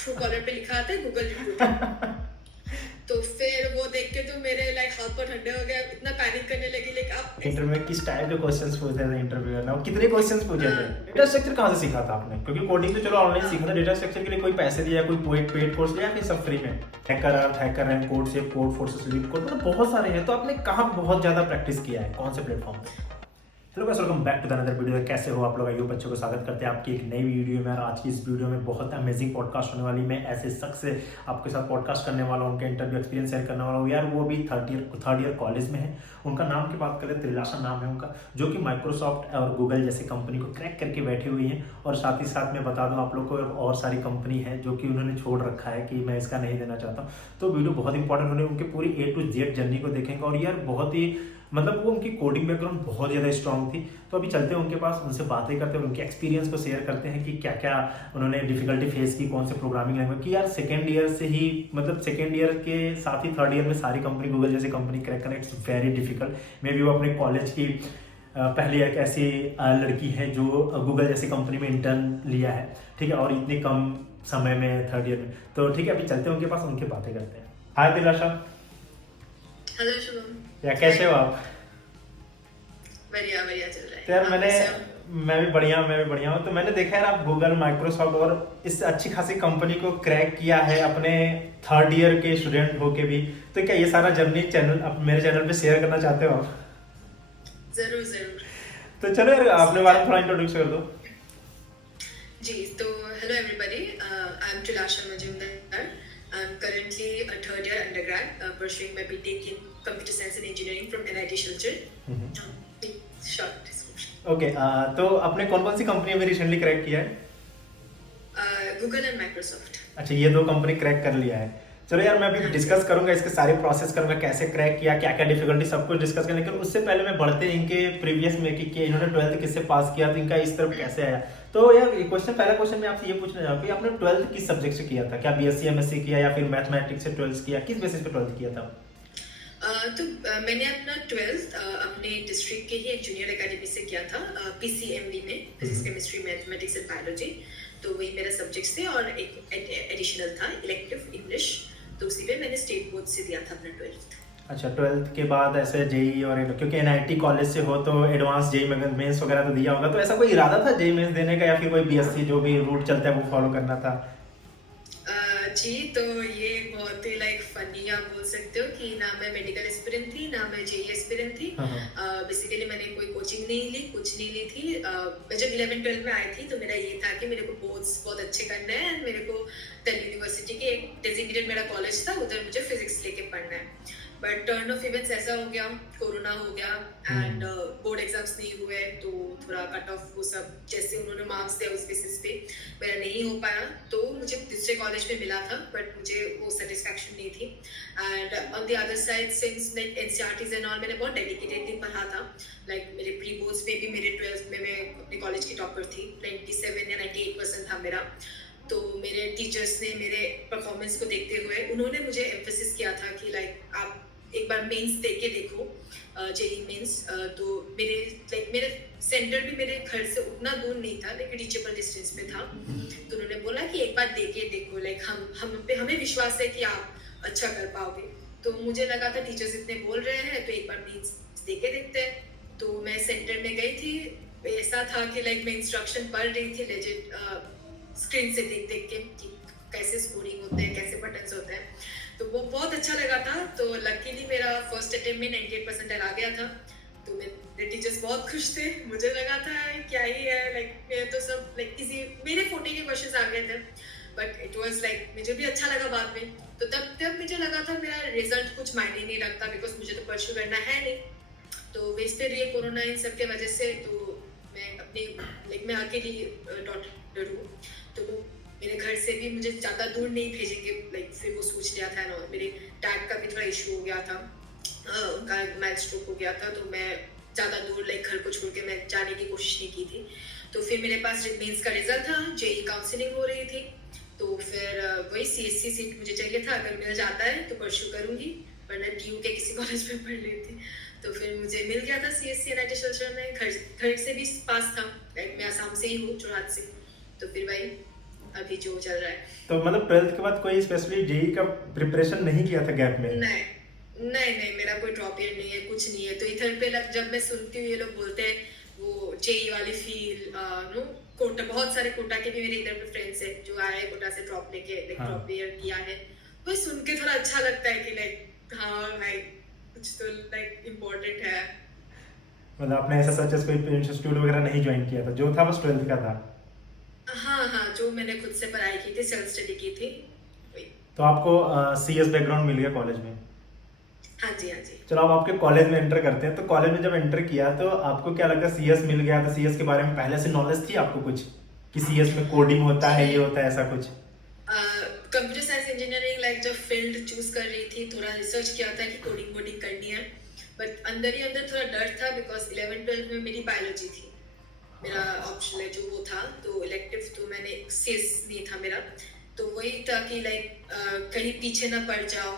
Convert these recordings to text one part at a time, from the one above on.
True collar पे लिखा आता है गूगल रिक्रूटर। तो फिर वो देख के तो मेरे लाइक हाथ पर ठंडे हो गए, इतना पैनिक करने लगी लाइक आप इंटरव्यू में किस टाइप के क्वेश्चंस पूछते थे इंटरव्यूअर ने, और कितने क्वेश्चंस पूछे थे? डेटा स्ट्रक्चर कहाँ से सीखा था आपने? क्योंकि कोडिंग तो चलो ऑनलाइन सीखा था, डेटा स्ट्रक्चर के लिए कोई पैसे दिया, कोई पेड कोर्स लिया, फिर सब फ्री में? HackerEarth, HackerRank, CodeChef, Codeforces, LeetCode, मतलब बहुत सारे हैं। तो आपने कहाँ बहुत ज्यादा प्रैक्टिस किया है, कौन से प्लेटफॉर्म पे? Hello guys, welcome back to the another video. कैसे हो आप लोग? आइए बच्चों को स्वागत करते हैं आपकी एक नई वीडियो में। और आज की इस वीडियो में बहुत अमेजिंग पॉडकास्ट होने वाली। मैं ऐसे शख्स से आपके साथ पॉडकास्ट करने वाला हूँ, उनका इंटरव्यू एक्सपीरियंस शेयर करने वाला हूँ यार। वो भी थर्ड ईयर कॉलेज में है। उनका नाम की बात करें, त्रिलाशा नाम है उनका, जो कि माइक्रोसॉफ्ट और गूगल जैसी कंपनी को क्रैक करके बैठी हुई हैं। और साथ ही साथ मैं बता दूं आप लोग को, और सारी कंपनी है जो कि उन्होंने छोड़ रखा है कि मैं इसका नहीं देना चाहता हूँ। तो वीडियो बहुत इंपॉर्टेंट होने, उनके पूरी A to Z जर्नी को देखेंगे। और यार बहुत ही मतलब वो उनकी कोडिंग बैकग्राउंड बहुत ज़्यादा स्ट्रांग थी। तो अभी चलते हैं उनके पास, उनसे बातें करते हैं, उनके एक्सपीरियंस को शेयर करते हैं कि क्या क्या उन्होंने डिफिकल्टी फेस की, कौन से प्रोग्रामिंग लैंग्वेज की। यार सेकेंड ईयर से ही, मतलब सेकेंड ईयर के साथ ही थर्ड ईयर में सारी कंपनी, गूगल जैसी कंपनी क्रैक करना it's very difficult. May be वो अपने कॉलेज की पहली एक ऐसी लड़की है जो गूगल जैसी कंपनी में इंटर्न लिया है, ठीक है, और इतनी कम समय में थर्ड ईयर में। तो ठीक है, अभी चलते हैं उनके पास, उनके बातें करते हैं। हाय दिलाशा। हेलो शुभम। या कैसे हो आप? बढ़िया बढ़िया चल रहा है। तो यार आप कैसे हो? मैं भी बढ़िया हूँ। तो मैंने देखा यार, आप गूगल, माइक्रोसॉफ्ट और इस अच्छी खासी कंपनी को क्रैक किया है अपने थर्ड ईयर के स्टूडेंट होके भी। तो क्या ये सारा जर्नी चैनल आप मेरे चैनल पे शेयर करना चाहते हो आप? जरूर जरूर। तो चलो यार, अपने बारे में थोड़ा इंट्रोड्यूस कर दो। जी तो hello everybody, I am Trilasha Majumdar. I am currently a third year undergrad, pursuing my BTech in Computer Science and Engineering from NIT Shilchar. Short description. Okay, तो आपने कौन कौन सी कंपनी में रिसेंटली क्रैक किया है? Google and Microsoft. अच्छा, ये दो कंपनी क्रैक कर लिया है। चलो यार, मैं अभी हाँ जी। डिस्कस करूंगा, इसके सारे प्रोसेस करूंगा, कैसे क्रैक किया, क्या क्या डिफिकल्टी, सब कुछ डिस्कस करें। लेकिन उससे पहले मैं बढ़ते हैं इनके प्रीवियस में कि इन्होंने 12th किससे पास किया, तो इनका इस तरफ कैसे आया। तो यार पहला क्वेश्चन मैं आपसे ये पूछना चाहूँगा कि आपने 12th किस सब्जेक्ट से किया था? क्या BSc MSc किया या फिर मैथमेटिक्स से 12th किया? किस बेसिस पे 12th किया था? मैंने अपना 12th अपने डिस्ट्रिक्ट के ही एक जूनियर एकेडमी से किया था, PCMB में, physics chemistry mathematics and biology. तो वही मेरा सब्जेक्ट्स थे और एक एडिशनल था इलेक्टिव इंग्लिश। तो उसी पे मैंने स्टेट बोर्ड से दिया था अपना 12th। अच्छा, 12th के बाद ऐसे जेई और क्योंकि NIT कॉलेज से हो तो एडवांस जेई मेंस वगैरह तो दिया होगा। तो ऐसा कोई इरादा था जेई मेंस देने का, या फिर कोई BSc जो भी रूट चलता है वो फॉलो करना था? जी तो ये बहुत ही लाइक फनी आप बोल सकते हो कि ना मैं मेडिकल एस्पिरेंट थी, ना मैं जेई एस्पिरेंट थी। बेसिकली मैंने कोई कोचिंग नहीं ली, कुछ नहीं ली थी। मैं जब 11-12 में आई थी तो मेरा ये था कि मेरे को बोर्ड्स बहुत अच्छे करने हैं एंड मेरे को दिल्ली यूनिवर्सिटी के एक डेजिग्नेटेड मेरा कॉलेज था, उधर मुझे फिजिक्स लेके पढ़ना है। बट टर्न ऑफ इवेंट्स ऐसा हो गया, कोरोना हो गया एंड बोर्ड एग्जाम्स नहीं हुए, तो थोड़ा कट ऑफ वो सब जैसे उन्होंने मार्क्स दिया उस बेसिस पे मेरा नहीं हो पाया। तो मुझे दूसरे कॉलेज में मिला था बट मुझे वो सेटिस्फैक्शन नहीं थी। And on the other side since like NCERTs and all मैंने बहुत डेडिकेटेडली पढ़ा था। लाइक मेरे प्री बोर्ड्स में भी मेरे 12th में मैं अपने कॉलेज की टॉपर थी, 97 या 98% था मेरा। तो मेरे टीचर्स ने मेरे परफॉर्मेंस को देखते हुए उन्होंने मुझे एम्फेसिस किया था कि लाइक आप एक बार मेंस दे के देखो, जेई मेंस। तो मेरे सेंटर भी मेरे घर से उतना दूर नहीं था, लेकिन रीचेबल डिस्टेंस पे था। तो उन्होंने बोला कि एक बार दे के देखो, लाइक हमें विश्वास है कि आप अच्छा कर पाओगे। तो मुझे लगा था टीचर्स इतने बोल रहे हैं तो एक बार मेंस दे के देखते हैं। तो मैं सेंटर में गई थी। ऐसा था कि लाइक मैं इंस्ट्रक्शन पढ़ रही थी लेजिट स्क्रीन से देख देख के कि कैसे स्कोरिंग होते हैं, कैसे बटन्स होते हैं। तो वो बहुत अच्छा लगा था। तो लकीली मेरा फर्स्ट अटेम्प्ट में 98% आ गया था। तो मेरे टीचर्स बहुत खुश थे। मुझे लगा था क्या ही है, लाइक मेरे तो सब लाइक इजी मेरे 40 के क्वेश्चंस आ गए थे। बट इट वाज लाइक मुझे भी अच्छा लगा बाद में। तो तब मुझे लगा था मेरा रिजल्ट कुछ मायने नहीं रखता, बिकॉज मुझे तो परस्यू करना है नहीं। तो वेस्ट पे रही है कोरोना इन सब के वजह से। तो मैं अपनी लाइक मैं अकेली डॉक्टर हूँ, तो मेरे घर से भी मुझे ज़्यादा दूर नहीं भेजेंगे, लाइक फिर वो सोच लिया था ना। मेरे डैड का भी थोड़ा इशू हो गया था, उनका माइल्ड स्ट्रोक हो गया था। तो मैं ज़्यादा दूर लाइक घर को छोड़ के मैं जाने की कोशिश नहीं की थी। तो फिर मेरे पास मेंस का रिजल्ट था, जेई काउंसलिंग हो रही थी। तो फिर वही CSC सीट मुझे चाहिए था, अगर मिल जाता है तो परस्यू करूँगी, वरना DU के किसी कॉलेज में पढ़ लेती। तो फिर मुझे मिल गया था CSC NIT शिलचर में। घर से भी पास था, मैं आसाम से ही हूँ, जोरहाट से। तो फिर वही अभी जो चल रहा है। तो मतलब 12th के बाद कोई स्पेशली जेई का प्रिपरेशन नहीं किया था गैप में? नहीं नहीं नहीं, मेरा कोई ड्रॉप ईयर नहीं है, कुछ नहीं है। तो इधर पे जब मैं सुनती हूँ ये लोग बोलते हैं वो जेई वाली फील, नो कोटा, बहुत सारे कोटा के भी मेरे इधर पे फ्रेंड्स है जो आए कोटा से ड्रॉप लेके, लाइक हाँ। ड्रॉप ईयर किया है। वो सुन के थोड़ा अच्छा लगता है कि लाइक हाँ भाई कुछ तो लाइक इम्पोर्टेंट है। मतलब आपने ऐसा सच कोई इंस्टीट्यूट वगैरह नहीं ज्वाइन किया था, जो था बस 12th का था? हाँ हाँ, जो मैंने खुद से पढ़ाई की थी, सेल्फ स्टडी की थी वही। तो आपको सीएस बैकग्राउंड मिल गया कॉलेज में? हाँ जी हाँ जी। चलो अब आपके कॉलेज में एंटर करते हैं। तो कॉलेज में जब एंटर किया तो आपको क्या लगा, सीएस मिल गया तो सीएस के बारे में पहले से नॉलेज थी आपको कुछ कि सीएस में कोडिंग होता है, ये होता है, ऐसा कुछ? कंप्यूटर साइंस इंजीनियरिंग लाइक जब फील्ड चूज कर रही थी, थोड़ा रिसर्च किया था कि कोडिंग वोडिंग करनी है, बट अंदर ही अंदर थोड़ा डर था बिकॉज 11-12 में मेरी बायोलॉजी थी, मेरा ऑप्शन जो वो था, तो इलेक्टिव तो मैंने सीएस नहीं था मेरा। तो वही था कि लाइक कहीं पीछे ना पड़ जाओ,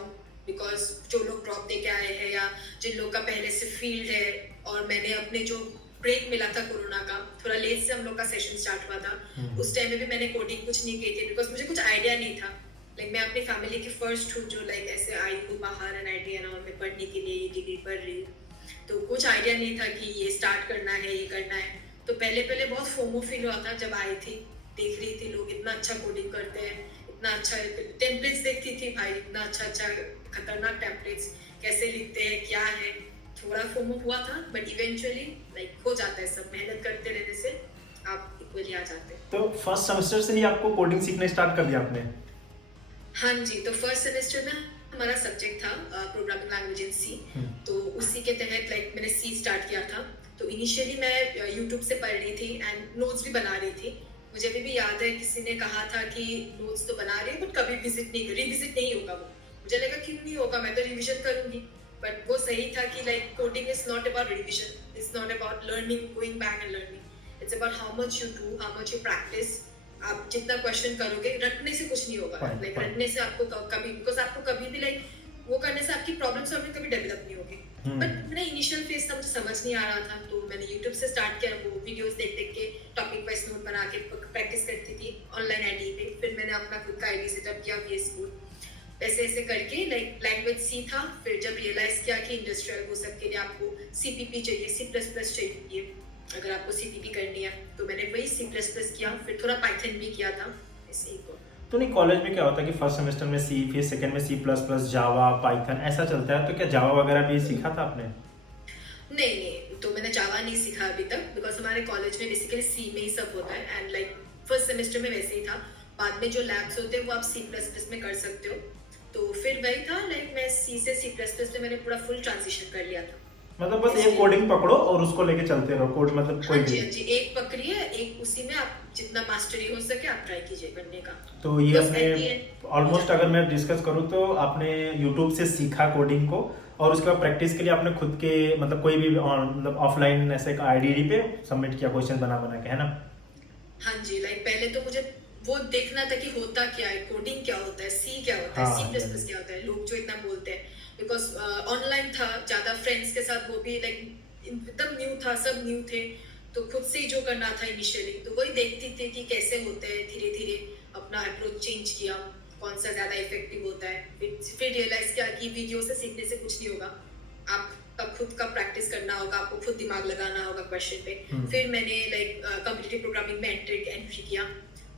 बिकॉज जो लोग ड्रॉप दे के आए हैं या जिन लोग का पहले से फील्ड है, और मैंने अपने जो ब्रेक मिला था कोरोना का, थोड़ा लेट से हम लोग का सेशन स्टार्ट हुआ था, उस टाइम में भी मैंने कोडिंग कुछ नहीं की थी बिकॉज मुझे कुछ आइडिया नहीं था। लाइक मैं अपनी फैमिली की फर्स्ट हूँ जो लाइक ऐसे आई हूँ बाहर एनआईटी और मैं पढ़ने के लिए ये डिग्री पढ़ रही हूँ, तो कुछ आइडिया नहीं था कि ये स्टार्ट करना है, ये करना है। तो पहले पहले बहुत फोमो फील हुआ था जब आई थी, देख रही थी लोग इतना अच्छा कोडिंग करते हैं, इतना अच्छा टेम्पलेट्स देखती थी भाई, इतना अच्छा अच्छा खतरनाक टेम्पलेट्स कैसे लिखते हैं, क्या है, थोड़ा फोमो हुआ था, बट इवेंचुअली लाइक हो जाता है, सब मेहनत करते रहने से आप इक्वली आ जाते हैं। तो फर्स्ट सेमेस्टर से ही आपको कोडिंग सीखना स्टार्ट कर दिया आपने? हाँ जी, तो फर्स्ट सेमेस्टर में हमारा सब्जेक्ट था प्रोग्रामिंग लैंग्वेज इन सी, तो उसी के तहत लाइक मैंने सी स्टार्ट किया था। तो इनिशियली मैं यूट्यूब से पढ़ रही थी एंड नोट्स भी बना रही थी। मुझे अभी भी याद है किसी ने कहा था कि नोट्स तो बना रही है बट कभी रिविजिट नहीं होगा वो। मुझे लगा क्यों नहीं होगा, मैं तो रिविजन करूंगी, बट वो सही था कि like coding is not about revision, it's not about learning, going back and learning, it's about how much you do, how much you practice. आप जितना क्वेश्चन करोगे, रटने से कुछ नहीं होगा, लाइक रटने से आपको कभी, बिकॉज आपको कभी भी लाइक वो करने से आपकी प्रॉब्लम सॉल्विंग कभी डेवलप नहीं होगी। बट मेरा इनिशियल फेज था, मुझे समझ नहीं आ रहा था, तो मैंने यूट्यूब से स्टार्ट किया, वो वीडियोस देख देख के टॉपिक वाइज नोट बना के प्रैक्टिस करती थी ऑनलाइन आईडी पे। फिर मैंने अपना खुद का आईडी सेटअप किया VS Code, ऐसे ऐसे करके लाइक लैंग्वेज सी था। फिर जब रियलाइज किया कि इंडस्ट्रियल वो सब के लिए आपको CPP चाहिए, C++ चाहिए अगर आपको CPP करनी है, तो मैंने वही C++ किया, फिर थोड़ा पाइथन भी किया था, ऐसे ही को। तो नहीं, कॉलेज में क्या होता है कि फर्स्ट सेमेस्टर में सी, फिर सेकंड में C++, जावा, पाइथन ऐसा चलता है, तो क्या जावा वगैरह भी सीखा था आपने? नहीं नहीं, तो मैंने जावा नहीं सीखा अभी तक, बिकॉज हमारे कॉलेज में बेसिकली सी में ही सब होता है एंड लाइक फर्स्ट सेमेस्टर में वैसे ही था। बाद में जो लैब्स होते हैं वो आप C++ में कर सकते हो, तो फिर वही था लाइक मैं सी से C++ में मैंने पूरा फुल ट्रांजिशन कर लिया था। मतलब बस एक कोडिंग पकड़ो और उसको लेके चलते रहो, कोड मतलब कोई हाँ जी भी। हाँ जी, एक पकड़िए, एक उसी में आप जितना मास्टरी हो सके आप ट्राई कीजिए करने का। तो ये बस अपने at the end- ऑलमोस्ट अगर मैं डिस्कस करूँ तो आपने यूट्यूब से सीखा कोडिंग को, और उसके बाद प्रैक्टिस के लिए आपने खुद के मतलब कोई भी मतलब ऑफलाइन ऐसे आईडी पे सबमिट किया क्वेश्चन बना बना के, है ना? हाँ जी, लाइक पहले तो मुझे वो देखना था कि होता क्या है, कोडिंग क्या होता है, सी क्या होता है, हाँ, C++ क्या होता है, लोग जो इतना बोलते हैं, बिकॉज ऑनलाइन था ज्यादा फ्रेंड्स के साथ, वो भी लाइक एकदम न्यू था, सब न्यू थे, तो खुद से ही जो करना था इनिशियली, तो वही देखती थी कि कैसे होते हैं, धीरे धीरे अपना अप्रोच चेंज किया, कौन सा ज्यादा इफेक्टिव होता है। फिर रियलाइज किया कि वीडियो से सीखने से कुछ नहीं होगा, आपका खुद का प्रैक्टिस करना होगा, आपको खुद दिमाग लगाना होगा क्वेश्चन पे। फिर मैंने लाइक कम्पिटिटिव प्रोग्रामिंग में एंट्री किया,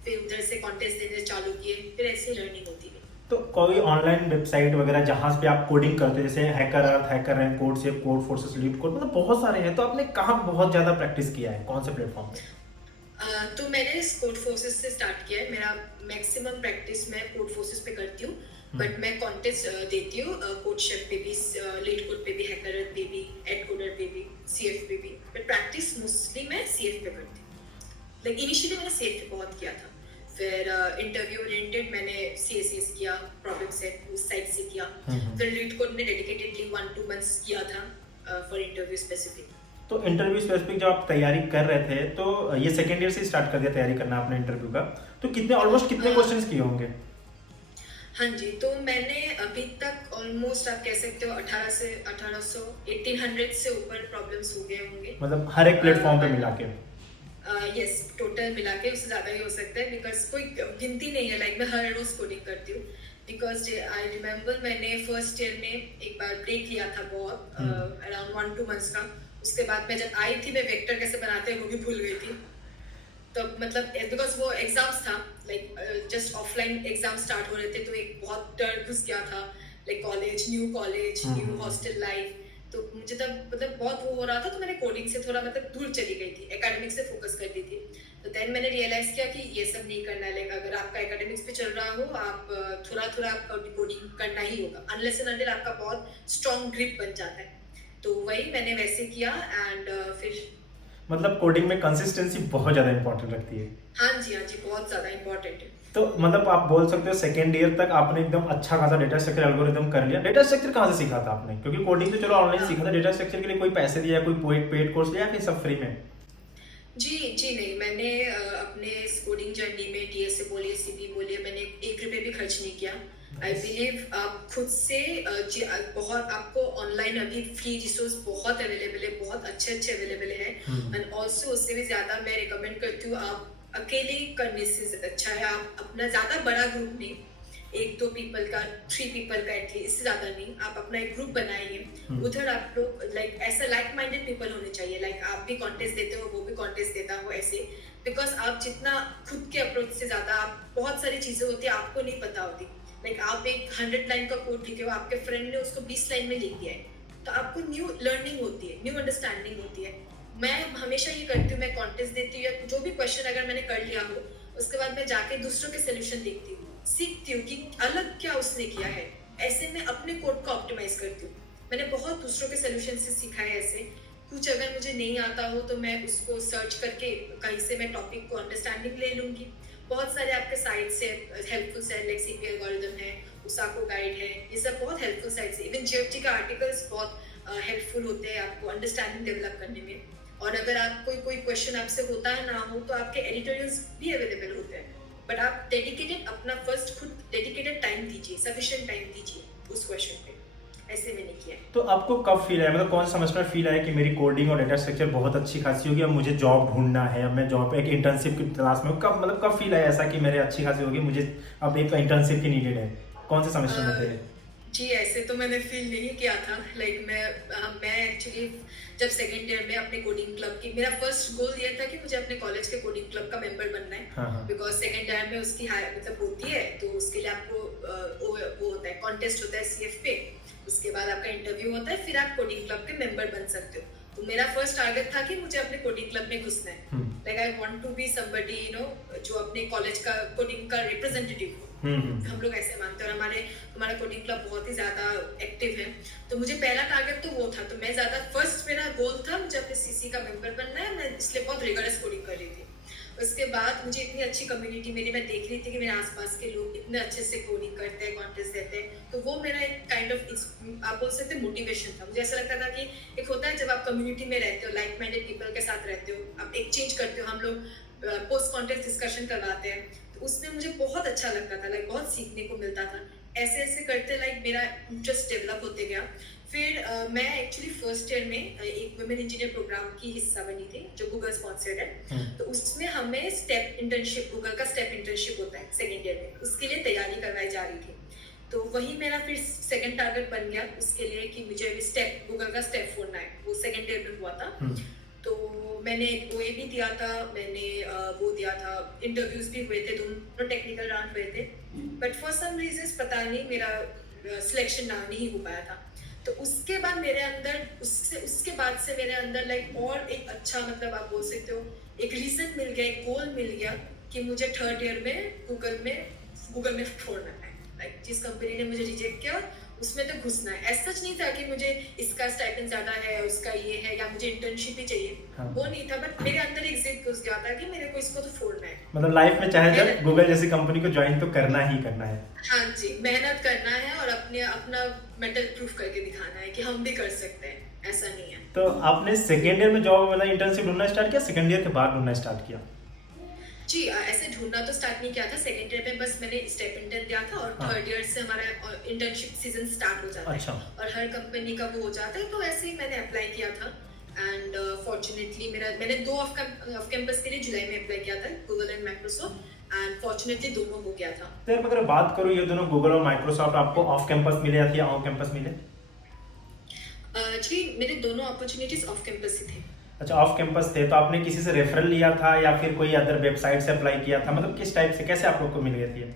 फिर उधर से कॉन्टेस्ट देने चालू किए, फिर ऐसे ही लर्निंग होती गई। तो कोई ऑनलाइन वेबसाइट वगैरह जहाँ पे आप कोडिंग करते हो, जैसे HackerEarth, HackerRank, CodeChef, Codeforces, LeetCode, मतलब बहुत सारे हैं, तो आपने कहाँ बहुत ज्यादा प्रैक्टिस किया है, कौन से प्लेटफॉर्म पे? तो मैंने कोड फोर्सेस से स्टार्ट किया है, मेरा मैक्सिमम प्रैक्टिस मैं कोड फोर्सेस पे करती हूँ, बट मैं कॉन्टेस्ट देती हूँ कोड शेफ पे भी, लीड कोड पे भी, हैकर अर्थ पे भी, एड कोडर पे भी, CF पे भी, बट प्रैक्टिस मोस्टली मैं CF पे करती हूँ। लाइक इनिशियली मैंने CF पे बहुत किया था, फिर इंटरव्यू ओरिएंटेड मैंने CSS किया, प्रॉब्लम सेट उस साइड से किया, फिर लीड कोड ने डेडिकेटेडली 1-2 मंथ्स किया था फॉर इंटरव्यू स्पेसिफिक। तो इंटरव्यू स्पेसिफिक जब आप तैयारी कर रहे थे, तो ये सेकेंड ईयर से स्टार्ट कर दिया तैयारी करना आपने इंटरव्यू का, तो कितने ऑलमोस्ट कितने क्वेश्चंस किए होंगे? हाँ जी, तो मैंने अभी तक ऑलमोस्ट आप कह सकते हो 1800 1800 से ऊपर प्रॉब्लम्स हो गए होंगे, मतलब हर एक प्लेटफॉर्म पे मिला के? यस, टोटल मिला के उससे ज़्यादा ही हो सकता है, बिकॉज कोई गिनती नहीं है, लाइक मैं हर रोज कोडिंग करती हूँ। बिकॉज आई रिमेम्बर मैंने फर्स्ट ईयर में एक बार ब्रेक लिया था बहुत, अराउंड 1-2 मंथ्स का। उसके बाद मैं जब आई थी, मैं वेक्टर कैसे बनाते हैं वो भी भूल गई थी। तो मतलब बिकॉज वो एग्जाम्स था, like just offline exam start हो रहे थे, तो एक बहुत डर घुस गया था, like college, new hostel life. तो मुझे तब मतलब बहुत वो हो रहा था, तो मैंने कोडिंग से थोड़ा मतलब दूर चली गई थी, एकेडमिक से फोकस कर ली थी। तो देन मैंने रियलाइज किया कि ये सब नहीं करना है, लाइक अगर आपका एकेडमिक्स पे चल रहा हो, आप थोड़ा थोड़ा आपका कोडिंग करना ही होगा, अनलेस एंड अनटिल आपका बहुत स्ट्रॉन्ग ग्रिप बन जाता है। तो वही मैंने वैसे किया, एंड फिर मतलब कोडिंग में कंसिस्टेंसी बहुत ज़्यादा इंपॉर्टेंट रखती है। हाँ जी, बहुत ज़्यादा इंपॉर्टेंट है। तो मतलब आप बोल सकते हो सेकेंड ईयर तक आपने एकदम अच्छा खासा डेटा स्ट्रक्चर एल्गोरिदम कर लिया। डेटा स्ट्रक्चर कहाँ से सीखा था आपने? क्योंकि कोडिंग तो चलो ऑनलाइन सीखा था, डेटा स्ट्रक्चर के लिए कोई पैसे दिया, कोई पेड कोर्स लिया, फिर सब फ्री में? जी नहीं, मैंने अपने कोडिंग जर्नी में डीएसए बोलिए, सीपी बोलिए, मैंने 1 रुपये भी खर्च नहीं किया। आई बिलीव आप खुद से बहुत, आपको ऑनलाइन अभी फ्री रिसोर्स बहुत अवेलेबल है, बहुत अच्छे अवेलेबल है। एंड ऑल्सो उससे भी ज़्यादा मैं रिकमेंड करती हूँ, आप अकेले करने से अच्छा है आप अपना ज़्यादा बड़ा ग्रुप नहीं, 1-2 पीपल का, 3 पीपल का एटलीस्ट, इससे ज़्यादा नहीं, आप अपना एक ग्रुप बनाइए। उधर आप लोग लाइक ऐसा लाइक माइंडेड पीपल होने चाहिए, लाइक आप भी कॉन्टेस्ट देते हो, वो भी कॉन्टेस्ट देता हो, ऐसे। बिकॉज आप जितना खुद के अप्रोच से ज़्यादा, आप बहुत सारी चीज़ें होती है आपको नहीं पता होती, लाइक आप एक 100 लाइन का कोड लिखे हो, आपके फ्रेंड ने उसको 20 लाइन में लिख दिया है, तो आपको न्यू लर्निंग होती है, न्यू अंडरस्टैंडिंग होती है। मैं हमेशा ये करती हूँ, मैं कॉन्टेस्ट देती हूँ, या जो भी क्वेश्चन अगर मैंने कर लिया हो, उसके बाद मैं जाके दूसरों के सोल्यूशन देखती हूँ, सीखती हूँ कि अलग क्या उसने किया है, ऐसे मैं अपने कोड को ऑप्टिमाइज करती हूँ। मैंने बहुत दूसरों के सोल्यूशन से सीखा है ऐसे। कुछ अगर मुझे नहीं आता हो तो मैं उसको सर्च करके कहीं से मैं टॉपिक को अंडरस्टैंडिंग ले लूँगी। बहुत सारे आपके साइट से helpful site, like CP algorithm है, उसाको गाइड है, ये सब बहुत हेल्पफुल साइट्स है। इवन जीएफटी का आर्टिकल्स बहुत हेल्पफुल होते हैं आपको अंडरस्टैंडिंग डेवलप करने में। और अगर आप कोई क्वेश्चन आपसे होता है ना हो, तो आपके एडिटोरियल्स भी अवेलेबल होते हैं, बट आप डेडिकेटेड अपना फर्स्ट खुद डेडिकेटेड टाइम दीजिए, सफिशिएंट टाइम दीजिए उस क्वेश्चन पे। ऐसे मैंने किया है। तो आपको कब फील आया, मतलब कौन सा सेमेस्टर फील आया कि मेरी कोडिंग और डेटा स्ट्रक्चर बहुत अच्छी खासी होगी, अब मुझे जॉब ढूंढना है, अब मैं जॉब एक इंटर्नशिप की तलाश में हूँ? कब फील आया ऐसा कि मेरे अच्छी खासी होगी, मुझे अब एक इंटर्नशिप की नीडेड है? कौन से सेमेस्टर में थे? जी ऐसे तो मैंने फील नहीं किया था, लाइक मैं एक्चुअली जब सेकेंड ईयर में अपने कोडिंग क्लब की, मेरा फर्स्ट गोल ये था कि मुझे अपने कॉलेज के कोडिंग क्लब का मेंबर बनना है। बिकॉज सेकेंड ईयर में उसकी मतलब होती है, तो उसके लिए आपको वो होता है, कॉन्टेस्ट होता है सीएफ पे, उसके बाद आपका इंटरव्यू होता है, फिर आप कोडिंग क्लब के मेंबर बन सकते हो। तो मेरा फर्स्ट टारगेट था कि मुझे अपने कोडिंग क्लब में घुसना है, like I want to be somebody जो अपने कॉलेज का कोडिंग का रिप्रेजेंटेटिव हो। हम लोग ऐसे मानते हैं, और हमारा कोडिंग क्लब बहुत ही ज्यादा एक्टिव है। तो मुझे पहला टारगेट तो वो था, तो मैं ज्यादा फर्स्ट मेरा गोल था मुझे अपने सीसी का मेंबर बनना है, मैं इसलिए बहुत रिगरस कोडिंग कर रही थी। उसके बाद मुझे इतनी अच्छी कम्युनिटी मेरी, मैं देख रही थी कि मेरे आसपास के लोग इतने अच्छे से कोडिंग करते हैं, कॉन्टेस्ट देते हैं, तो वो मेरा एक काइंड ऑफ आप बोल सकते हैं मोटिवेशन था। मुझे ऐसा लगता था कि एक होता है जब आप कम्युनिटी में रहते हो, लाइक माइंडेड पीपल के साथ रहते हो, आप एक्सचेंज करते हो, हम लोग पोस्ट कॉन्टेस्ट डिस्कशन करवाते हैं, तो उसमें मुझे बहुत अच्छा लगता था, लाइक बहुत सीखने को मिलता था। ऐसे करते लाइक मेरा इंटरेस्ट डेवलप होते गया। फिर मैं एक्चुअली फर्स्ट ईयर में एक वुमेन इंजीनियर प्रोग्राम की हिस्सा बनी थी जो गूगल स्पॉन्सर्ड है। तो उसमें हमें स्टेप इंटर्नशिप, गूगल का स्टेप इंटर्नशिप होता है सेकेंड ईयर में, उसके लिए तैयारी करवाई जा रही थी। तो वही मेरा फिर सेकंड टारगेट बन गया उसके लिए कि मुझे अभी स्टेप, गूगल का स्टेप 4 है, वो सेकंड ईयर में हुआ था। तो मैंने ओए भी दिया था, मैंने वो दिया था, इंटरव्यूज भी हुए थे, दोनों टेक्निकल राउंड हुए थे, बट फॉर सम रीजंस पता नहीं मेरा सिलेक्शन नहीं हो पाया था। तो उसके बाद मेरे अंदर उसके बाद से मेरे अंदर लाइक और एक अच्छा, मतलब आप बोल सकते हो एक रीजन मिल गया, एक गोल मिल गया कि मुझे थर्ड ईयर में गूगल में छोड़ना है। लाइक जिस कंपनी ने मुझे रिजेक्ट किया उसमें तो घुसना है। ऐसा सच नहीं था कि मुझे इसका स्टाइपेंड ज्यादा है, उसका ये है, या मुझे इंटर्नशिप ही चाहिए, वो नहीं था, बट मेरे अंदर एक जिद घुस गया था कि मेरे को इसको तो फोड़ना है। मतलब लाइफ में चाहे जब गूगल जैसी कंपनी को ज्वाइन तो करना ही करना है। हाँ जी, मेहनत करना है और अपना मेटल प्रूफ करके दिखाना है कि हम भी कर सकते हैं, ऐसा नहीं है। तो आपने सेकेंड ईयर में जॉब वाला इंटर्नशिप ढूंढना स्टार्ट किया, सेकेंड ईयर के बाद ढूंढना स्टार्ट किया? जी ऐसे ढूंढना तो स्टार्ट नहीं किया था, सेकेंड ईयर में बस मैंने स्टेप इंटर्न दिया था, और थर्ड ईयर से हमारा इंटर्नशिप सीजन स्टार्ट हो जाता है। और हर कंपनी का वो हो जाता है, तो ऐसे ही मैंने अप्लाई किया था। एंड फॉर्चुनेटली मैंने 2 ऑफ कैंपस के लिए जुलाई में अप्लाई किया था, Google and Microsoft, and fortunately दोनों हो गया था। तो यार अगर बात करूँ ये दोनों गूगल और माइक्रोसॉफ्ट आपको ऑफ कैंपस मिले या फिर ऑन कैंपस मिले? जी मेरे दोनों अपॉर्चुनिटीज ऑफ कैंपस ही थे। अच्छा, ऑफ कैंपस थे तो आपने किसी से रेफरल लिया था या फिर कोई अदर वेबसाइट से अप्लाई किया था, मतलब किस टाइप से, कैसे आप लोग को मिल गई थी?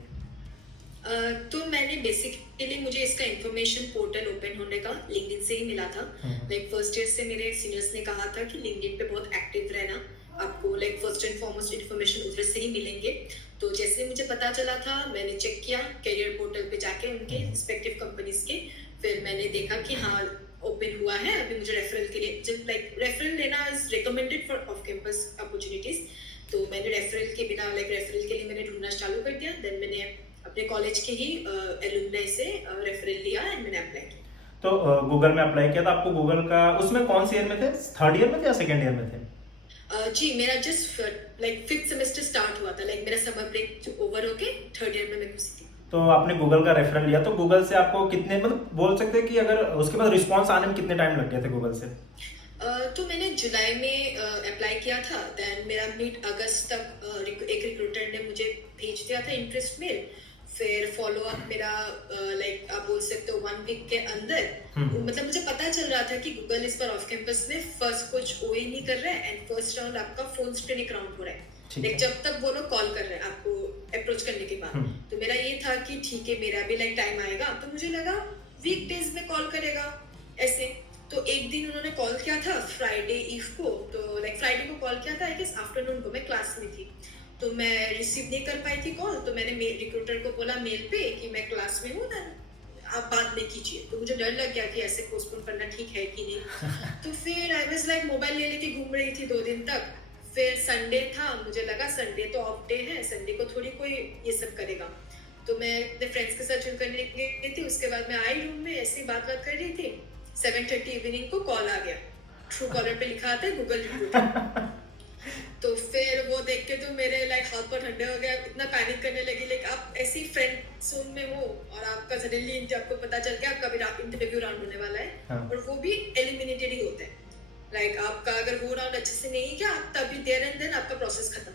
तो मैंने बेसिकली, मुझे इसका इंफॉर्मेशन पोर्टल ओपन होने का लिंक्डइन से ही मिला था। लाइक फर्स्ट ईयर से मेरे सीनियर्स ने कहा था कि लिंक्डइन पे बहुत एक्टिव रहना, आपको like first and foremost information उधर से ही मिलेंगे। तो जैसे मुझे पता चला था, मैंने चेक किया करियर पोर्टल पे जाके उनके रिस्पेक्टिव कंपनीज के, फिर मैंने देखा कि हाँ ओपन हुआ है। अभी मुझे रेफरल के लिए, जब लाइक रेफरल लेना is recommended for off campus opportunities, तो मैंने रेफरल के बिना, लाइक रेफरल के लिए मैंने ढूंढना चालू कर दिया। देन मैंने अपने कॉलेज के ही एलुमनाई से रेफरल लिया एंड मैंने अप्लाई किया। तो गूगल में अप्लाई किया था, आपको गूगल का उसमें कौन से ईयर में थे, थर्ड ईयर में थे या सेकेंड ईयर में थे? जी मेरा just like 5th semester start हुआ था, लाइक मेरा समर ब्रेक ओवर होके थर्ड ईयर में मैं घुसी थी। तो आपने गूगल का रेफरल लिया, तो गूगल से आपको कितने, मतलब बोल सकते हैं कि अगर उसके बाद रिस्पांस आने में कितने टाइम लग गए थे गूगल से? तो मैंने जुलाई में अप्लाई किया था, देन मेरा मिड अगस्त तक एक रिक्रूटर ने मुझे भेज दिया था इंटरेस्ट मेल। फिर फॉलो अप मेरा लाइक आप बोल सकते हो 1 वीक के अंदर, मतलब मुझे पता चल रहा था कि गूगल इस पर ऑफ कैंपस में फर्स्ट कुछ ओए नहीं कर रहा है एंड फर्स्ट राउंड आपका फोन स्क्रीनिंग राउंड हो रहा है। लाइक जब तक वो लोग कॉल कर रहे हैं आपको अप्रोच करने के बाद, तो मेरा ये था कि ठीक है मेरा भी लाइक टाइम आएगा। तो मुझे लगा वीक डेज में कॉल करेगा ऐसे। तो एक दिन उन्होंने कॉल किया था फ्राइडे ईव को, तो लाइक फ्राइडे को कॉल किया था, आई गेस आफ्टरनून को, मैं क्लास में थी तो मैं रिसीव नहीं कर पाई थी कॉल। तो मैंने रिक्रूटर को बोला मेल पे कि मैं क्लास में हूँ, आप बाद में कीजिए। तो मुझे डर लग गया कि ऐसे पोस्टपोन करना ठीक है कि नहीं। तो फिर आई वाज लाइक मोबाइल ले लेके घूम रही थी 2 दिन तक। फिर संडे था, मुझे लगा संडे तो ऑफ डे है, संडे को थोड़ी कोई ये सब करेगा। तो मैं अपने फ्रेंड्स के साथ चिल करने गई थी। उसके बाद मैं आई रूम में, ऐसी बात कर रही थी, 7:30 इवनिंग को कॉल आ गया। ट्रू कॉलर पे लिखा आता है गूगल रिक्रूटर। तो फिर वो देख के तो मेरे लाइक हाथ पर ठंडे हो गया, इतना पैनिक करने लगी। लाइक आप ऐसी फ्रेंड जोन में हो और आपका सडनली आपको पता चल गया आपका भी इंटरव्यू राउंड होने वाला है। हाँ। और वो भी एलिमिनेटेड ही होता है। लाइक आपका अगर वो राउंड अच्छे से नहीं किया, आप तभी देयर एंड देन आपका प्रोसेस खत्म।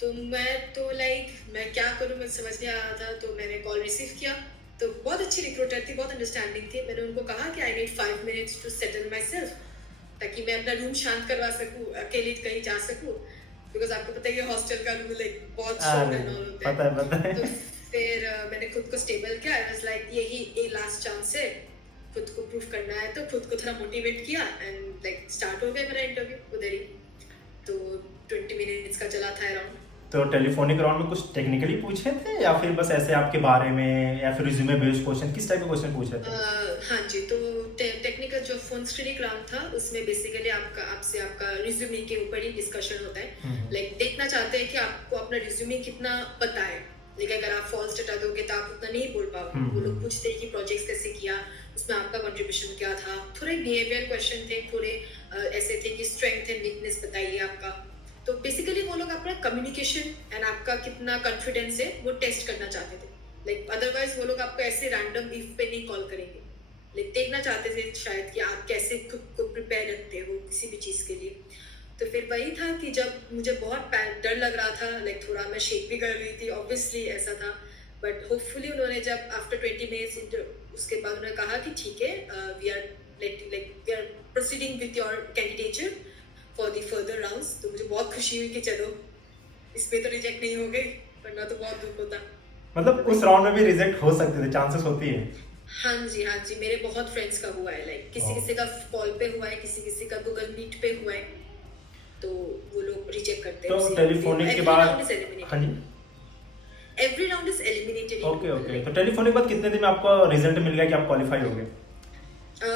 तो मैं तो लाइक मैं क्या करूं, मैं समझ नहीं आ रहा था। तो मैंने कॉल रिसीव किया, तो बहुत अच्छी रिक्रूटर थी, बहुत अंडरस्टैंडिंग थी। मैंने उनको कहा कि I need 5 minutes to settle myself, ताकि मैं अपना रूम शांत करवा सकूं, अकेले कहीं जा सकूं, बिकॉज आपको पता है ये हॉस्टल का रूम लाइक बहुत स्ट्रिक्ट एंड ऑल होता है। पता है। तो फिर मैंने खुद को स्टेबल किया। आई वाज लाइक यही एक लास्ट चांस है, खुद को प्रूफ करना है। तो खुद को थोड़ा मोटिवेट किया एंड लाइक स्टार्ट हो गया मेरा इंटरव्यू उधर ही। तो 20 मिनट्स का चला था अराउंड। तो टेलीफोनिक राउंड में कुछ टेक्निकली पूछे थे या फिर बस ऐसे आपके बारे में या फिर रिज्यूमे बेस्ड क्वेश्चन, किस टाइप के क्वेश्चन पूछे थे? हाँ जी, तो टेक्निकल जो फोन स्क्रीनिंग राउंड था उसमें बेसिकली आपका रिज्यूमे के ऊपर ही डिस्कशन होता है। लाइक देखना चाहते हैं कि आपको अपना रिज्यूमे कितना पता है। लेकिन अगर आप फॉल्स डाटा दोगे तो आप उतना नहीं बोल पाओगे। वो लोग पूछते हैं कि प्रोजेक्ट्स कैसे किया, उसमें आपका कंट्रीब्यूशन क्या था। थोड़े बिहेवियर क्वेश्चन थे, थोड़े ऐसे थे कि स्ट्रेंथ एंड वीकनेस बताइए आपका। तो बेसिकली वो लोग अपना कम्युनिकेशन एंड आपका कितना कॉन्फिडेंस है वो टेस्ट करना चाहते थे। लाइक अदरवाइज वो लोग आपको ऐसे रैंडम इफ पे नहीं कॉल करेंगे। लाइक देखना चाहते थे शायद कि आप कैसे खुद को प्रिपेयर रखते हो किसी भी चीज़ के लिए। तो फिर वही था कि जब मुझे बहुत डर लग रहा था, लाइक थोड़ा मैं शेक भी कर रही थी, ऑब्वियसली ऐसा था। बट होपफुली उन्होंने जब आफ्टर 20 मिनट्स उसके बाद उन्होंने कहा कि ठीक है, we are proceeding with your candidature for the further rounds. तो मुझे बहुत खुशी हुई कि चलो इसमें तो रिजेक्ट नहीं हो गई, वरना तो बहुत दुख होता। मतलब उस राउंड में भी रिजेक्ट हो सकते थे, चांसेस होती है। हाँ जी, मेरे बहुत फ्रेंड्स का हुआ है। लाइक किसी का कॉल पे हुआ है, किसी का गूगल मीट पे हुआ है, तो वो लोग रिजेक्ट करते हैं। तो टेलीफोनिक के बाद हाँ जी, every round is eliminated. Okay. तो टेलीफोनिक के बाद कितने दिन में आपको रिजल्ट मिल गया कि आप क्वालिफाई हो गए?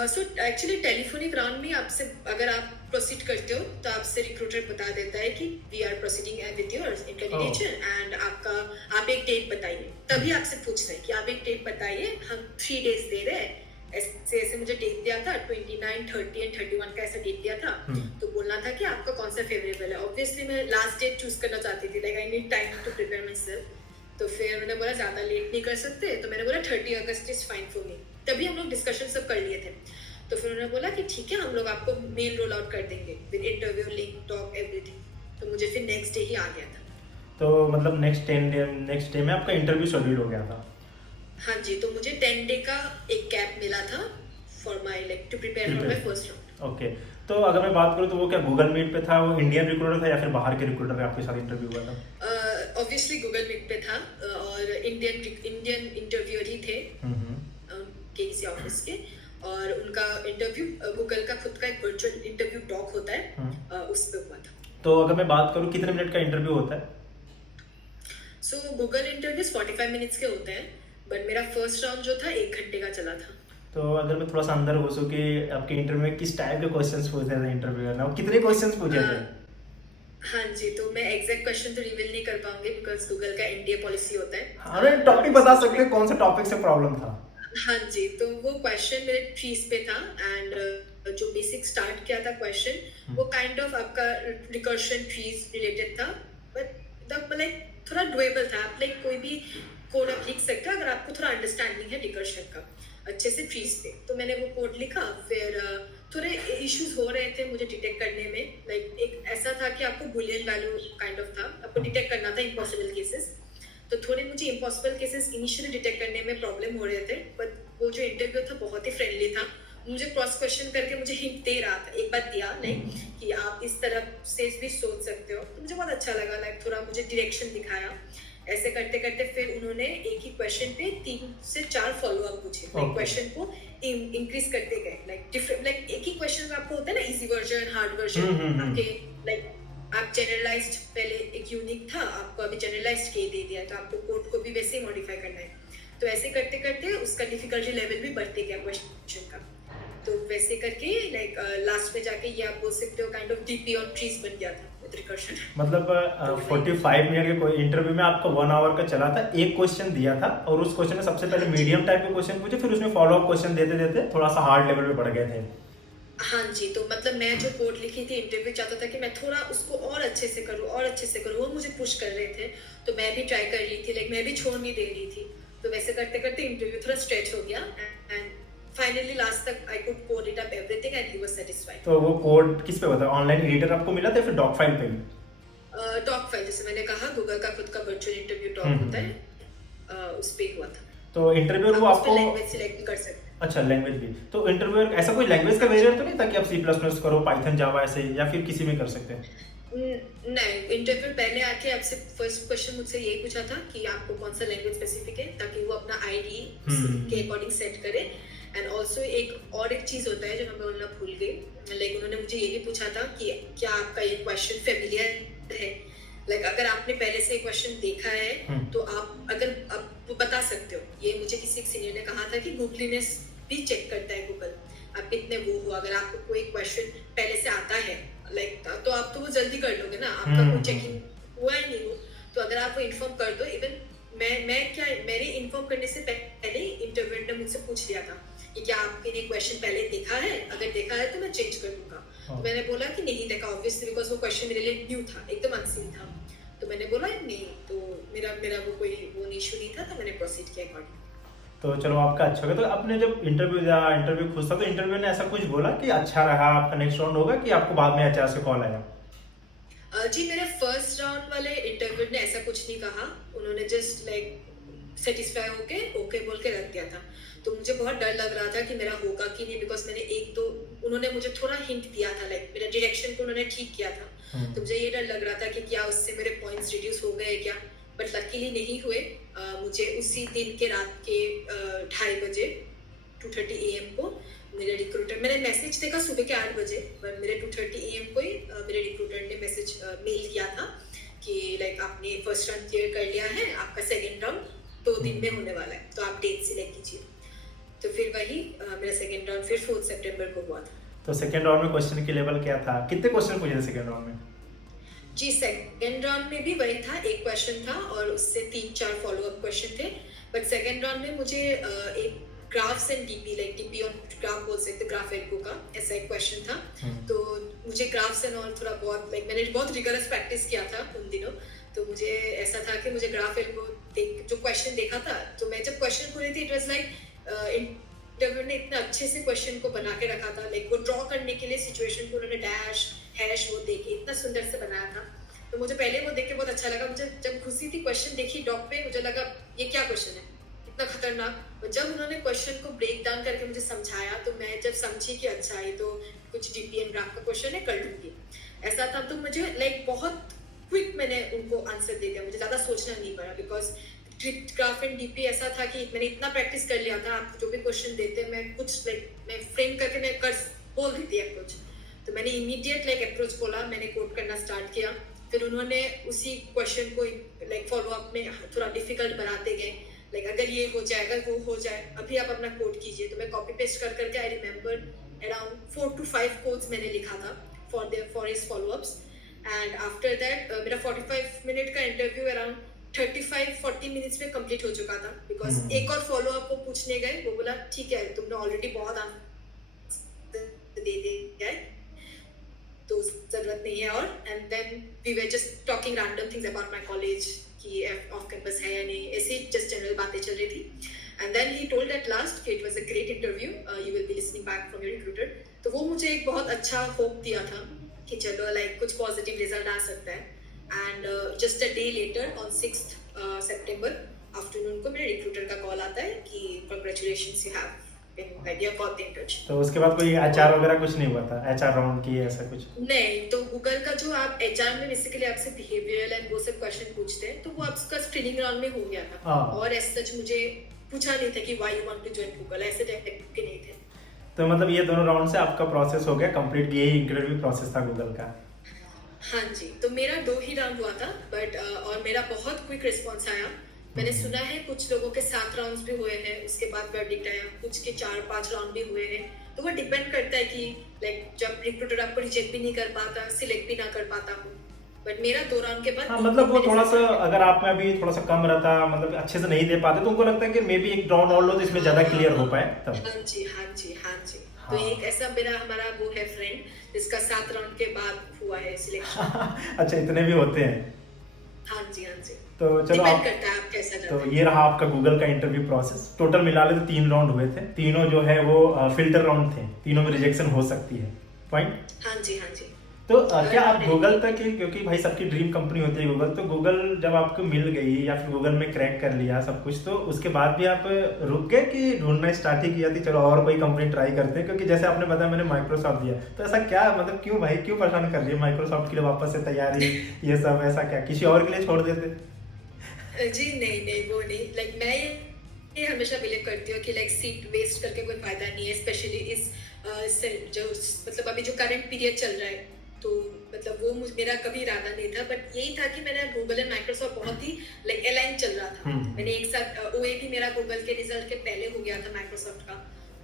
सो एक्चुअली टेलीफोनिक राउंड में आपसे अगर आप प्रोसीड करते हो तो आपसे रिक्रूटर बता देता है कि we are proceeding with your candidature and आप एक डेट बताइए। तभी आपसे पूछते हैं कि आप एक डेट बताइए, हम 3 डेज दे रहे हैं। ऐसे मुझे डेट दिया था 29, 30 एंड 31 का ऐसा डेट दिया था। तो बोलना था कि आपका कौन सा फेवरेबल है। ऑब्वियसली मैं लास्ट डेट चूज करना चाहती थी, like I need time to prepare myself. तो फिर मैंने बोला ज़्यादा लेट नहीं कर सकते, तो मैंने बोला 30 अगस्त इज फाइन फॉर मी। तभी हम लोग डिस्कशन सब कर लिए थे। तो फिर उन्होंने बोला कि ठीक है, हम लोग आपको मेल रोल आउट कर देंगे with interview link talk everything. तो मुझे फिर नेक्स्ट डे ही आ गया था। तो मतलब नेक्स्ट डे में आपका इंटरव्यू शेड्यूल हो गया था। हाँ जी, तो मुझे 10 डे का एक गैप मिला था for my like to prepare for my first round. Okay, तो अगर मैं बात करूँ तो वो क्या गूगल मीट पे था, वो इंडियन रिक्रूटर था या फिर बाहर के रिक्रूटर आपके साथ इंटरव्यू हुआ था? ऑब्वियसली गूगल मीट पे था और इंडियन इंटरव्यूअर ही थे किसी ऑफिस के। और उनका इंटरव्यू गूगल का खुद का एक वर्चुअल इंटरव्यू टॉक होता है, उस पे हुआ था। तो अगर मैं बात करूँ कितने मिनट का इंटरव्यू होता है? सो गूगल इंटरव्यूज 45 मिनट्स के होते हैं, बट मेरा फर्स्ट राउंड जो था 1 घंटे का चला था। तो अगर मैं थोड़ा सा अंदर घुसूँ कि आपके इंटरव्यू में किस टाइप के क्वेश्चंस पूछे थे इंटरव्यूअर ने, और कितने क्वेश्चंस पूछे थे? हाँ जी, तो मैं एग्जैक्ट क्वेश्चन तो रिवील नहीं कर पाऊंगी बिकॉज गूगल का एनडीए पॉलिसी होता है। अरे टॉपिक बता सकते हैं, कौन सा टॉपिक से प्रॉब्लम था? हाँ जी, तो वो क्वेश्चन मेरे ट्रीज पे था एंड जो बेसिक स्टार्ट किया था क्वेश्चन वो काइंड ऑफ आपका रिकर्शन ट्रीज रिलेटेड था, बट लाइक थोड़ा डुएबल था। आप लाइक कोई भी कोड आप लिख सकते हो अगर आपको थोड़ा अंडरस्टैंडिंग है रिकर्शन का अच्छे से ट्रीज पे। तो मैंने वो कोड लिखा, फिर थोड़े इश्यूज हो रहे थे मुझे डिटेक्ट करने में। लाइक एक ऐसा था कि आपको बुलियन वैल्यू काइंड ऑफ था, आपको डिटेक्ट करना था इम्पॉसिबल केसेस। तो थोड़े मुझे इम्पॉसिबल केसेस इनिशियली डिटेक्ट करने में प्रॉब्लम हो रहे थे, बट वो जो इंटरव्यू था बहुत ही फ्रेंडली था। मुझे क्रॉस क्वेश्चन करके मुझे हिंट दे रहा था, एक बात दिया लाइक कि आप इस तरह से भी सोच सकते हो। तो मुझे बहुत अच्छा लगा, लाइक थोड़ा मुझे डायरेक्शन दिखाया। ऐसे करते करते फिर उन्होंने एक ही क्वेश्चन पे 3 से 4 फॉलो अप पूछे, लाइक क्वेश्चन को इंक्रीज करते गए। लाइक डिफरेंट, लाइक एक ही क्वेश्चन में आपको होता है ना इजी वर्जन, हार्ड वर्जन आपके। लाइक आप जनरलाइज्ड पहले एक यूनिक था, आपको अभी जनरलाइज्ड के दे दिया, तो आपको कोड को भी वैसे ही मॉडिफाई करना है। तो ऐसे करते करते उसका डिफिकल्टी लेवल भी बढ़ते गया क्वेश्चन का। तो वैसे करके लाइक लास्ट में जाके ये आप बोल सकते हो kind of DP on trees बन गया था विद रिकर्शन। मतलब 45 मिनट के कोई इंटरव्यू में आपका 1 आवर का चला था, एक क्वेश्चन दिया था और उस क्वेश्चन में सबसे पहले मीडियम टाइप के क्वेश्चन पूछे, फिर उसमें फॉलो अप क्वेश्चन देते देते थोड़ा सा हार्ड लेवल पे बढ़ गए थे। हाँ जी, तो मतलब मैं जो कोड लिखी थी इंटरव्यू चाहता था कि मैं थोड़ा उसको और अच्छे से करूँ और अच्छे से करूँ, वो मुझे पुश कर रहे थे। तो मैं भी ट्राई कर रही थी, लाइक मैं भी छोड़ नहीं दे रही थी। तो वैसे करते करते इंटरव्यू थोड़ा स्ट्रेच हो गया एंड फाइनली लास्ट तक I could code it up everything and he was satisfied. तो वो कोड किस पे होता है, ऑनलाइन एडिटर आपको मिला था या फिर डॉक फाइल पे? डॉक फाइल, जैसे मैंने कहा गूगल का खुद का वर्चुअल इंटरव्यू टॉक होता है, उस पे हुआ था। तो इंटरव्यूअर वो आपको लैंग्वेज सिलेक्ट भी कर सकते हैं। अच्छा, लैंग्वेज भी। तो इंटरव्यूअर ऐसा कोई लैंग्वेज का बैरियर तो नहीं था कि आप C++ करो, पाइथन, जावा ऐसे, या फिर किसी में कर सकते हैं? नहीं, इंटरव्यू पहले आके आपसे फर्स्ट क्वेश्चन मुझसे यही पूछा था कि आपको कौन सा लैंग्वेज स्पेसिफिक है, ताकि वो अपना आईडी के अकॉर्डिंग सेट करे। एंड ऑल्सो एक चीज होता है जो मैं बोलना भूल गई, लाइक उन्होंने मुझे ये भी पूछा था कि क्या आपका ये क्वेश्चन फेमिलियर है। लाइक अगर आपने पहले से क्वेश्चन देखा है तो आप बता सकते हो। ये मुझे किसी एक सीनियर ने कहा था कि गूगलीनेस भी चेक करता है गूगल, आप कितने वो हो। अगर आपको कोई क्वेश्चन पहले से आता है लाइक तो आप तो वो जल्दी कर लोगे ना, आपका कोई चेकिंग हुआ ही नहीं हो। तो अगर आप वो इन्फॉर्म कर दो, इवन मैं क्या मेरे इन्फॉर्म करने से पहले इंटरव्यूअर ने मुझसे पूछ लिया था कि क्या आपने ये क्वेश्चन पहले देखा है, अगर देखा है तो मैं चेंज कर दूंगा। तो मैंने बोला कि नहीं देखा, ऑब्वियसली बिकॉज वो क्वेश्चन मेरे लिए न्यू था, एकदम अनसीन था। तो मैंने बोला नहीं, तो मेरा वो कोई वो इशू नहीं था, तो मैंने प्रोसीड किया अकॉर्डिंग। तो चलो आपका अच्छा हो गया। तो आपने जब इंटरव्यू खुश था, तो इंटरव्यू ने ऐसा कुछ बोला कि अच्छा रहा आपका नेक्स्ट राउंड होगा, कि आपको बाद में HR से कॉल आया? जी, मेरे फर्स्ट राउंड वाले इंटरव्यू ने ऐसा कुछ नहीं कहा, उन्होंने जस्ट लाइक सेटिस्फाई होके ओके बोल के रख दिया था। तो मुझे बहुत डर लग रहा था कि मेरा होगा कि नहीं, बिकॉज मैंने उन्होंने मुझे थोड़ा हिंट दिया था, लाइक मेरा डायरेक्शन को उन्होंने ठीक किया था। तो मुझे ये डर लग रहा था कि क्या उससे मेरे पॉइंट्स रिड्यूस हो गए क्या, बट लकीली नहीं हुए। मुझे उसी दिन के रात के 2:30 बजे 2:30 AM को मेरे रिक्रूटर, मैंने मैसेज देखा सुबह के 8 बजे, पर मेरे 2:30 AM को ही मेरे रिक्रूटर ने मेल किया था कि लाइक आपने फर्स्ट राउंड क्लियर कर लिया है, आपका सेकेंड राउंड 2 दिन में होने वाला है, तो आप डेट सिलेक्ट कीजिए। तो फिर वही मेरा सेकेंड राउंड फिर 4 सितंबर को हुआ था। तो सेकेंड राउंड में क्वेश्चन की लेवल क्या था, कितने क्वेश्चन पूछे थे सेकेंड राउंड में? जी, सेकेंड राउंड में भी वही था, एक क्वेश्चन था और उससे 3-4 फॉलो अप क्वेश्चन थे। बट सेकेंड राउंड में मुझे एक graphs and DP, like DP on graph बोल सकते, ग्राफ एल्गो का ऐसा एक क्वेश्चन था। तो मुझे ग्राफ्स एंड ऑल थोड़ा बहुत लाइक मैंने बहुत रिगरस प्रैक्टिस किया था उन दिनों। तो मुझे ऐसा था कि मुझे ग्राफ एल्गो जो क्वेश्चन देखा था, तो मैं जब क्वेश्चन खोली थी इट वाज लाइक इंटरव्यू ने इतना अच्छे से क्वेश्चन को बना के रखा था, लाइक वो ड्रॉ करने के लिए सिचुएशन को उन्होंने डैश हैश वो देके इतना सुंदर से बनाया था। तो मुझे पहले वो देख के बहुत अच्छा लगा। मुझे जब खुशी थी क्वेश्चन देखी डॉक पे, मुझे लगा ये क्या क्वेश्चन है इतना खतरनाक। और जब उन्होंने क्वेश्चन को ब्रेक डाउन करके मुझे समझाया तो मैं जब समझी कि अच्छा ये तो कुछ डीपीएम ग्राफ का क्वेश्चन है, कर लूंगी ऐसा था। तो मुझे लाइक बहुत क्विक मैंने उनको आंसर दे दिया, मुझे ज़्यादा सोचना नहीं पड़ा। बिकॉज ग्राफ एंड डीपी ऐसा था कि मैंने इतना प्रैक्टिस कर लिया था, आप जो भी क्वेश्चन देते मैं कुछ लाइक मैं फ्रेम करके मैं कर बोल देती अप्रोच। तो मैंने इमीडिएट लाइक अप्रोच बोला, मैंने कोड करना स्टार्ट किया। फिर उन्होंने उसी क्वेश्चन को लाइक फॉलो अप में थोड़ा डिफिकल्ट बनाते गए, लाइक अगर ये हो जाएगा वो हो जाए, अभी आप अपना कोड कीजिए। तो मैं कॉपी पेस्ट कर करके I remember around 4 to 5 codes मैंने लिखा था for his follow ups. And after that मेरा 45 मिनट का इंटरव्यू अराउंड 35-40 मिनट्स में कंप्लीट हो चुका था। बिकॉज एक और फॉलो अप को पूछने गए, वो बोला ठीक है तुमने ऑलरेडी बहुत आंसर दे दिया है तो जरूरत नहीं है। और and then we were just talking random things about my college कि ऑफ कैंपस है या नहीं, ऐसे जस्ट जनरल बातें चल रही थी। And then he told at last कि it was a great interview, you will be listening back from your recruiter. तो वो मुझे एक बहुत अच्छा होप दिया था कि चलो लाइक कुछ पॉजिटिव रिजल्ट आ सकता है। And just a day later on 6th September afternoon को मेरे रिक्रूटर का कॉल आता है कि congratulations you have been you got the internship. तो उसके बाद कोई एचआर वगैरह कुछ नहीं हुआ था, एचआर राउंड की ऐसा कुछ? नहीं, तो गूगल का जो आप एचआर में बेसिकली आपसे बिहेवियरल एंड वो सब क्वेश्चन पूछते हैं, तो वो आपका स्क्रीनिंग राउंड में हो गया था। हाँ। और एज सच मुझे पूछा नहीं था कि why you want to join Google, ऐसे टाइप के नहीं थे। तो मतलब ये दोनों राउंड से आपका प्रोसेस हो गया कंप्लीट, यही इंटरव्यू प्रोसेस था गूगल का? हाँ जी, तो मेरा 2 ही राउंड हुआ था बट और मेरा बहुत क्विक रिस्पॉन्स आया। मैंने सुना है कुछ लोगों के 7 राउंड्स भी हुए हैं, उसके बाद वर्डिक्ट आया, कुछ के 4-5 राउंड भी हुए हैं। तो वो डिपेंड करता है कि लाइक जब रिक्रूटर आपको रिजेक्ट भी नहीं कर पाता, सिलेक्ट भी ना कर पाता हूँ। बट मेरा 2 राउंड के बाद हाँ, मतलब वो थोड़ा सा अगर आप में अभी थोड़ा सा कम रहता, मतलब अच्छे से नहीं दे पाते, तो उनको लगता है कि मे बी एक राउंड और लो तो इसमें ज्यादा क्लियर हो पाए तब। हाँ जी हाँ जी हाँ जी। हाँ। तो एक ऐसा मेरा हमारा वो है फ्रेंड जिसका 7 राउंड के बाद हुआ है सिलेक्शन। अच्छा, इतने भी होते हैं? हाँ जी हाँ जी। तो चलो डिपेंड आप, करता है आप कैसा तो जाते हैं। ये रहा आपका गूगल का इंटरव्यू प्रोसेस। टोटल मिला ले तो 3 राउंड हुए थे, तीनों जो है वो फिल्टर राउंड थे, तीनों में रिजेक्शन हो सकती है, पॉइंट? हाँ जी हाँ जी। तो क्या आप गूगल तक, क्योंकि भाई सबकी ड्रीम कंपनी होती है गूगल, तो गूगल जब आपको मिल गई या फिर गूगल में क्रैक कर लिया सब कुछ, तो उसके बाद भी आप रुक गए कि ढूंढना स्टार्ट ही किया थी चलो और कोई कंपनी ट्राई करते हैं? क्योंकि जैसे आपने बताया मैंने माइक्रोसॉफ्ट दिया, तो ऐसा क्या मतलब क्यों भाई, क्यों परेशान कर रही है माइक्रोसॉफ्ट के लिए वापस से तैयारी ये सब, ऐसा क्या किसी और के लिए छोड़ देते? जी नहीं वो नहीं, लाइक मैं ये हमेशा बिलीव करती हूँ कि लाइक सीट वेस्ट करके कोई फायदा नहीं है, स्पेशली इस जो मतलब अभी जो करंट पीरियड चल रहा है। तो मतलब वो मेरा कभी इरादा नहीं था, बट यही था कि मैंने गूगल एंड माइक्रोसॉफ्ट बहुत ही लाइक अलाइन चल रहा था। मैंने एक साथ ओए भी मेरा गूगल के रिजल्ट के पहले हो गया था माइक्रोसॉफ्ट का।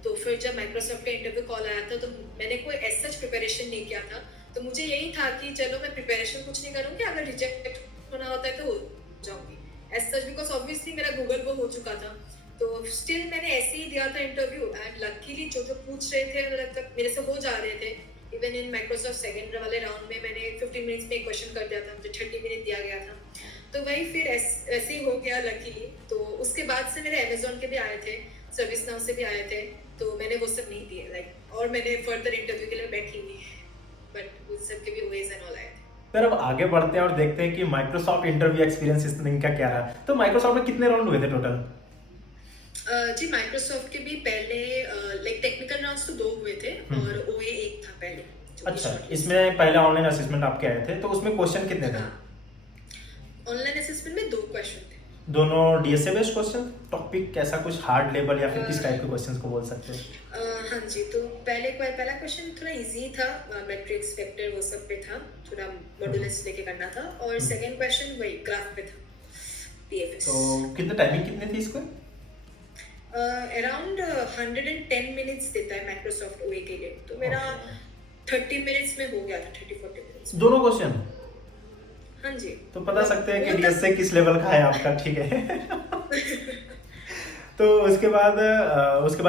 तो फिर जब माइक्रोसॉफ्ट का इंटरव्यू कॉल आया था तो मैंने कोई एज सच प्रिपरेशन नहीं किया था। तो मुझे यही था कि चलो मैं प्रिपरेशन कुछ नहीं करूँगी, अगर रिजेक्ट होना होता है तो हो जाऊंगी एज सच, बिकॉज ऑब्वियसली मेरा गूगल वो हो चुका था। तो स्टिल मैंने ऐसे ही दिया था इंटरव्यू एंड लकीली जो जो पूछ रहे थे मतलब मेरे से हो जा रहे थे। इवन इन माइक्रोसॉफ्ट सेकंड वाले राउंड में मैंने 15 मिनट्स में एक क्वेश्चन कर दिया था, मुझे 30 मिनट दिया गया था। तो वही फिर ऐसे ही हो गया लकीली। तो उसके बाद से मेरे अमेजोन के भी आए थे, सर्विस नाउ से भी आए थे, तो मैंने वो सब नहीं दिए लाइक, और मैंने फर्दर इंटरव्यू के लिए बैठी नहीं, बट उन सब के भी वेज एंड ऑल आए थे। फिर अब आगे बढ़ते हैं और देखते हैं कि माइक्रोसॉफ्ट इंटरव्यू एक्सपीरियंस इनका क्या रहा। तो माइक्रोसॉफ्ट में कितने राउंड हुए थे टोटल? जी माइक्रोसॉफ्ट के भी पहले लाइक टेक्निकल राउंड्स तो 2 हुए थे और ओए 1 था पहले। अच्छा, इसमें पहले ऑनलाइन असेसमेंट आपके आए थे, तो उसमें क्वेश्चन कितने थे? ऑनलाइन असेसमेंट में 2 क्वेश्चन थे। दोनों डीएसए बेस्ड क्वेश्चन, टॉपिक कैसा कुछ हार्ड लेवल या फिर किस टाइप के क्वेश्चंस को बोल सकते हो? हाँ जी, तो पहला क्वेश्चन थोड़ा इजी था, मैट्रिक्स वेक्टर वो सब पे था, थोड़ा मॉड्यूलस लेके करना था। और सेकंड क्वेश्चन वही ग्राफ पे था, पीएफएस। तो कितने टाइमिंग कितनी थी इसको? अराउंड 110 मिनट्स देता है माइक्रोसॉफ्ट ओए के लिए, तो मेरा 30 मिनट्स में हो गया था, 30-40 मिनट्स दोनों क्वेश्चन? हाँ जी। तो बता सकते हैं कि डीएसए किस लेवल का है आपका, ठीक है? तो उसके बाद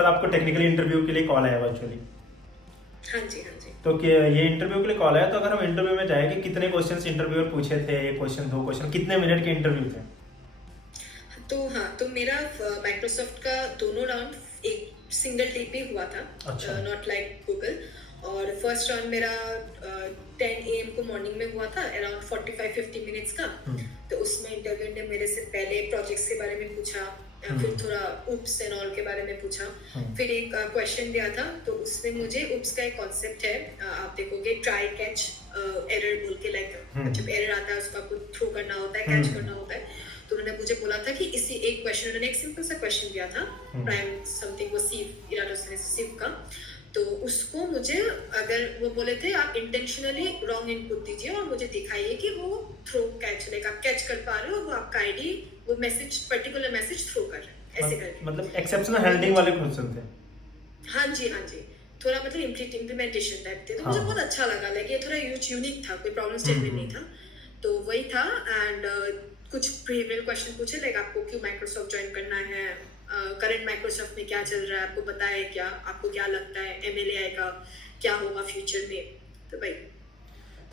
आपको टेक्निकल इंटरव्यू के लिए कॉल आया वर्चुअली? हाँ जी हाँ जी। तो ये इंटरव्यू के लिए कॉल आया, तो अगर हम इंटरव्यू में जाए कि कितने क्वेश्चंस इंटरव्यूअर पूछे थे, 1 क्वेश्चन 2 क्वेश्चन, कितने मिनट के इंटरव्यू थे? तो हाँ, तो मेरा माइक्रोसॉफ्ट का दोनों राउंड एक सिंगल टेक ही हुआ था, अच्छा। Not like Google. और फर्स्ट राउंड मेरा 10 AM को मॉर्निंग में हुआ था, अराउंड 45-50 मिनट्स का। तो उसमें इंटरव्यू ने मेरे से पहले प्रोजेक्ट्स के बारे में पूछा, फिर थोड़ा उप्स एंड ऑल के बारे में पूछा, फिर एक क्वेश्चन दिया था। तो उसमें मुझे उप्स का एक कॉन्सेप्ट है, आप देखोगे ट्राई कैच एरर बोल के, लाइक जब एरर आता है उसको आपको थ्रो करना होता है, कैच करना होता है। तो उन्होंने मुझे बोला था कि इसी एक क्वेश्चन, उन्होंने एक सिंपल सा क्वेश्चन दिया था, प्राइम समथिंग वो सीव इराटोस्थिनिस सीव का। तो उसको मुझे, अगर वो बोले थे आप इंटेंशनली रॉन्ग इनपुट दीजिए और मुझे दिखाइए कि वो थ्रो कैच, लाइक आप कैच कर पा रहे हो, वो आपका आईडी वो मैसेज, पर्टिकुलर मैसेज थ्रो कर रहे हैं, ऐसे करके। मतलब एक्सेप्शनल हैंडलिंग वाले क्वेश्चन थे। हाँ जी, हाँ जी, थोड़ा मतलब इम्प्लीमेंटेशन टाइप थे। तो मुझे बहुत अच्छा लगा, लाइक ये थोड़ा यूनिक था, कोई प्रॉब्लम स्टेटमेंट नहीं था। तो वही था। एंड कुछ बिहेवियरल क्वेश्चन पूछे, लाइक आपको क्यों माइक्रोसॉफ्ट ज्वाइन करना है, करंट माइक्रोसॉफ्ट में क्या चल रहा है, आपको पता है क्या, आपको क्या लगता है MLA आएगा, क्या होगा फ्यूचर में। तो भाई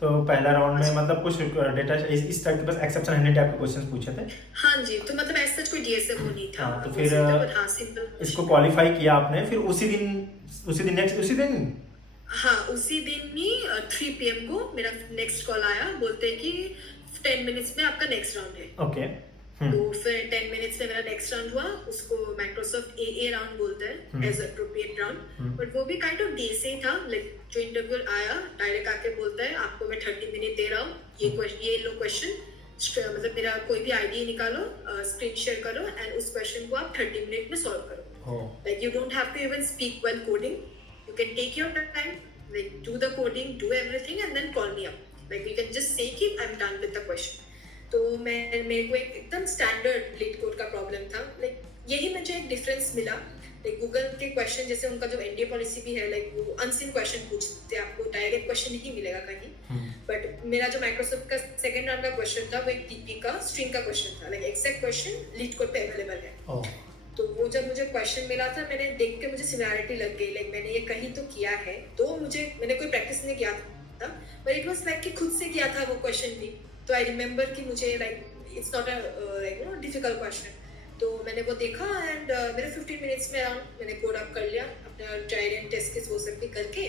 तो पहला राउंड में मतलब कुछ डेटा इस टाइप के बस एक्सेप्शन हैंडलिंग टाइप के क्वेश्चंस पूछे थे। हाँ जी, तो मतलब ऐसा कोई DSM नहीं था। हाँ, तो फिर हाँ, सिंपल इसको क्वालिफाई किया आपने, फिर उसी दिन उसी दिन हाँ, उसी दिन ही 3 PM को मेरा नेक्स्ट कॉल आया, बोलते कि 10 मिनट्स में आपका नेक्स्ट राउंड है। ओके। तो फिर 10 मिनट्स में मेरा नेक्स्ट राउंड हुआ, उसको माइक्रोसॉफ्ट AA राउंड बोलते हैं, एज अप्रोप्रिएट राउंड। बट वो भी काइंड ऑफ डे से ही था, लाइक जो इंटरव्यूअर आया डायरेक्ट आके बोलता है आपको मैं 30 मिनट दे रहा हूँ, ये लो क्वेश्चन, मतलब मेरा कोई भी आईडी निकालो, स्क्रीन शेयर करो एंड उस क्वेश्चन को आप 30 मिनट में सॉल्व करो। Like you don't have to even speak well coding, you can take your time, like do the coding, do everything and then call me up, like you can just say कि I'm done with the question। तो मेरे को एकदम standard leet code का problem था, like यही मुझे एक डिफरेंस मिला। लाइक गूगल के क्वेश्चन जैसे उनका जो NDA पॉलिसी भी है, लाइक वो अनसीन क्वेश्चन पूछते हैं, आपको डायरेक्ट क्वेश्चन नहीं मिलेगा कहीं। बट मेरा जो माइक्रोसॉफ्ट का सेकंड राउंड का क्वेश्चन था वो एक TP का स्ट्रिंग का क्वेश्चन था, like exact question leet code पे अवेलेबल है। तो वो जब मुझे क्वेश्चन मिला था, मैंने देख के मुझे सिमिलैरिटी लग गई, लाइक मैंने ये कहीं तो किया है। तो मैंने कोई प्रैक्टिस नहीं किया था, बट इट वाज लाइक कि खुद से किया था वो क्वेश्चन भी। तो आई रिमेंबर कि मुझे like it's not a like difficult question. तो मैंने वो देखा एंड मेरे 15 मिनट्स में अराउंड मैंने कोड अप कर लिया, अपना ट्रायल एंड टेस्ट केस वो सब भी करके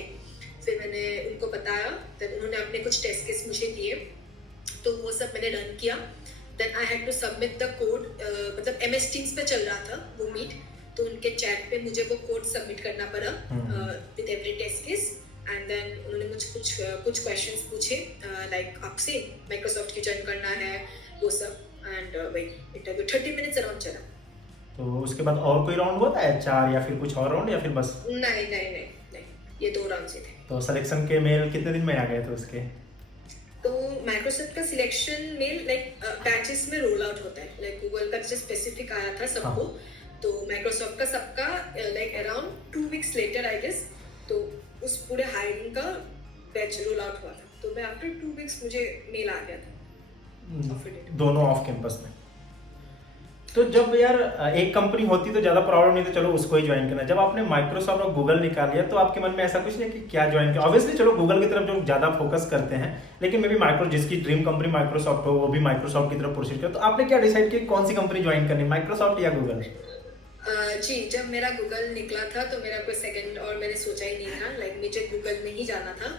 फिर मैंने उनको बताया। देन उन्होंने अपने कुछ टेस्ट केस मुझे दिए, तो वो सब मैंने रन किया। Then I had to submit the code, मतलब MS Teams पे चल रहा था वो मीट, तो उनके चैट पे मुझे वो कोड सबमिट करना पड़ा with every test case. And then उन्होंने मुझे कुछ क्वेश्चंस पूछे, लाइक आपसे माइक्रोसॉफ्ट की ज्वाइन करना है वो सब। एंड वही इंटरव्यू 30 मिनट्स अराउंड चला। तो उसके बाद और कोई राउंड हुआ था HR या फिर कुछ और राउंड, या फिर बस? नहीं, ये 2 राउंड से थे। तो सिलेक्शन के मेल कितने दिन में आ गए थे उसके? तो माइक्रोसॉफ्ट का सिलेक्शन मेल लाइक बैचेस में रोल आउट होता है, लाइक गूगल का जैसे स्पेसिफिक आया था सबको। तो माइक्रोसॉफ्ट का सबका like around 2 weeks later I guess, तो उस पूरे हायरिंग का बैच रोल आउट हुआ था। तो मैं आफ्टर 2 वीक्स मुझे मेल आ गया था दोनों ऑफ कैंपस में। तो जब यार एक कंपनी होती तो ज्यादा प्रॉब्लम नहीं, तो चलो उसको ही ज्वाइन करना। जब आपने माइक्रोसॉफ्ट और गूगल निकाल लिया तो आपके मन में ऐसा कुछ नहीं कि क्या ज्वाइन किया? ऑब्वियसली चलो गूगल की तरफ जो ज्यादा फोकस करते हैं, लेकिन मे बी जिसकी ड्रीम कंपनी माइक्रोसॉफ्ट हो वो भी माइक्रोसॉफ्ट की तरफ प्रोसीड करे। तो आपने क्या डिसाइड किया कौन सी कंपनी ज्वाइन करनी, माइक्रोसॉफ्ट या गूगल? जी, जब मेरा गूगल निकला था तो मेरा कोई सेकंड और मैंने सोचा ही नहीं था, लाइक मुझे गूगल में ही जाना था।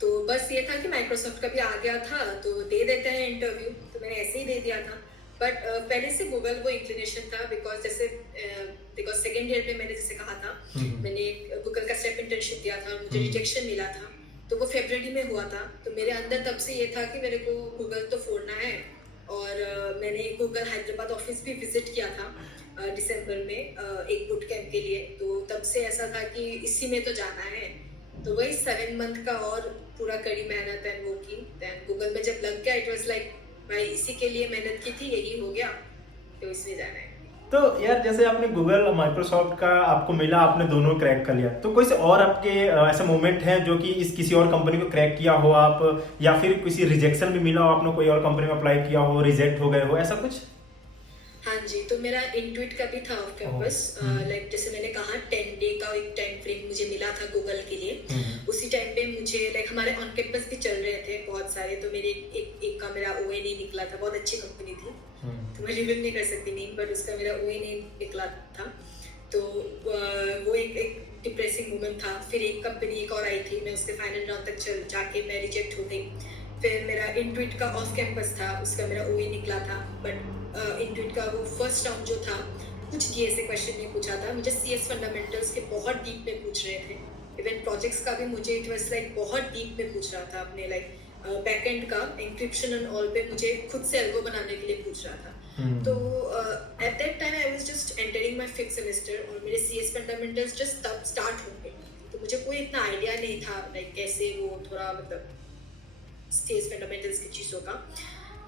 तो बस ये था कि माइक्रोसॉफ्ट का भी आ गया था तो दे देते हैं इंटरव्यू, तो मैंने ऐसे ही दे दिया था। बट पहले से गूगल वो इंक्लिनेशन था, बिकॉज सेकेंड ईयर में मैंने जैसे कहा था, मैंने गूगल का स्टेप इंटर्नशिप दिया था, मुझे रिजेक्शन मिला था, तो वो फरवरी में हुआ था। तो मेरे अंदर तब से ये था कि मेरे को गूगल तो फोड़ना है। और मैंने गूगल हैदराबाद ऑफिस भी विजिट किया था दिसंबर में एक बूट कैंप के लिए। तो तब से ऐसा था कि इसी में तो जाना है। तो वही 7 मंथ का और पूरा कड़ी मेहनत है वो की। देन गूगल में जब लग गया, इट वाज लाइक भाई इसी के लिए मेहनत की थी, यही हो गया, तो इसमें जाना है। तो यार जैसे आपने गूगल और माइक्रोसॉफ्ट का आपको मिला, आपने दोनों क्रैक कर लिया, तो कोई से और आपके ऐसे मोमेंट हैं जो कि इस किसी और कंपनी को क्रैक किया हो आप, या फिर किसी रिजेक्शन भी मिला हो, आपने कोई और कंपनी में अप्लाई किया हो, रिजेक्ट हो गए हो, ऐसा कुछ? हाँ जी, तो मेरा इंट्यूट का भी था ऑफ कैंपस। लाइक जैसे मैंने कहा 10 डे का एक टाइम फ्रेम मुझे मिला था गूगल के लिए। उसी टाइम पे मुझे लाइक हमारे ऑन कैंपस भी चल रहे थे बहुत सारे, तो मेरे एक का मेरा OA नहीं निकला था, बहुत अच्छी कंपनी थी, तो मैं रिवील नहीं कर सकती नेम, बट उसका मेरा OA नहीं निकला था। तो वो एक डिप्रेसिंग मोमेंट था। फिर एक कंपनी एक और आई थी, मैं उसके फाइनल राउंड तक चल जाके मैं रिजेक्ट हो गई। फिर मेरा इंट्यूट का ऑफ कैंपस था, उसका मेरा ओई निकला था, बट इंट्यूट का वो फर्स्ट राउंड जो था कुछ डीएसए क्वेश्चन नहीं पूछा था, मुझे सीएस फंडामेंटल्स के बहुत डीप में पूछ रहे थे। इवन प्रोजेक्ट्स का भी मुझे इट वाज लाइक बहुत डीप में पूछ रहा था, अपने लाइक बैकएंड का एंक्रिप्शन एंड ऑल पे मुझे खुद से एल्गो बनाने के लिए पूछ रहा था। तो at that time I was just entering my fifth semester और मेरे सीएस फंडामेंटल्स जस्ट तब स्टार्ट होंगे, तो मुझे कोई इतना आइडिया नहीं था लाइक कैसे वो थोड़ा मतलब सीएस फंडामेंटल्स की चीज़ों का।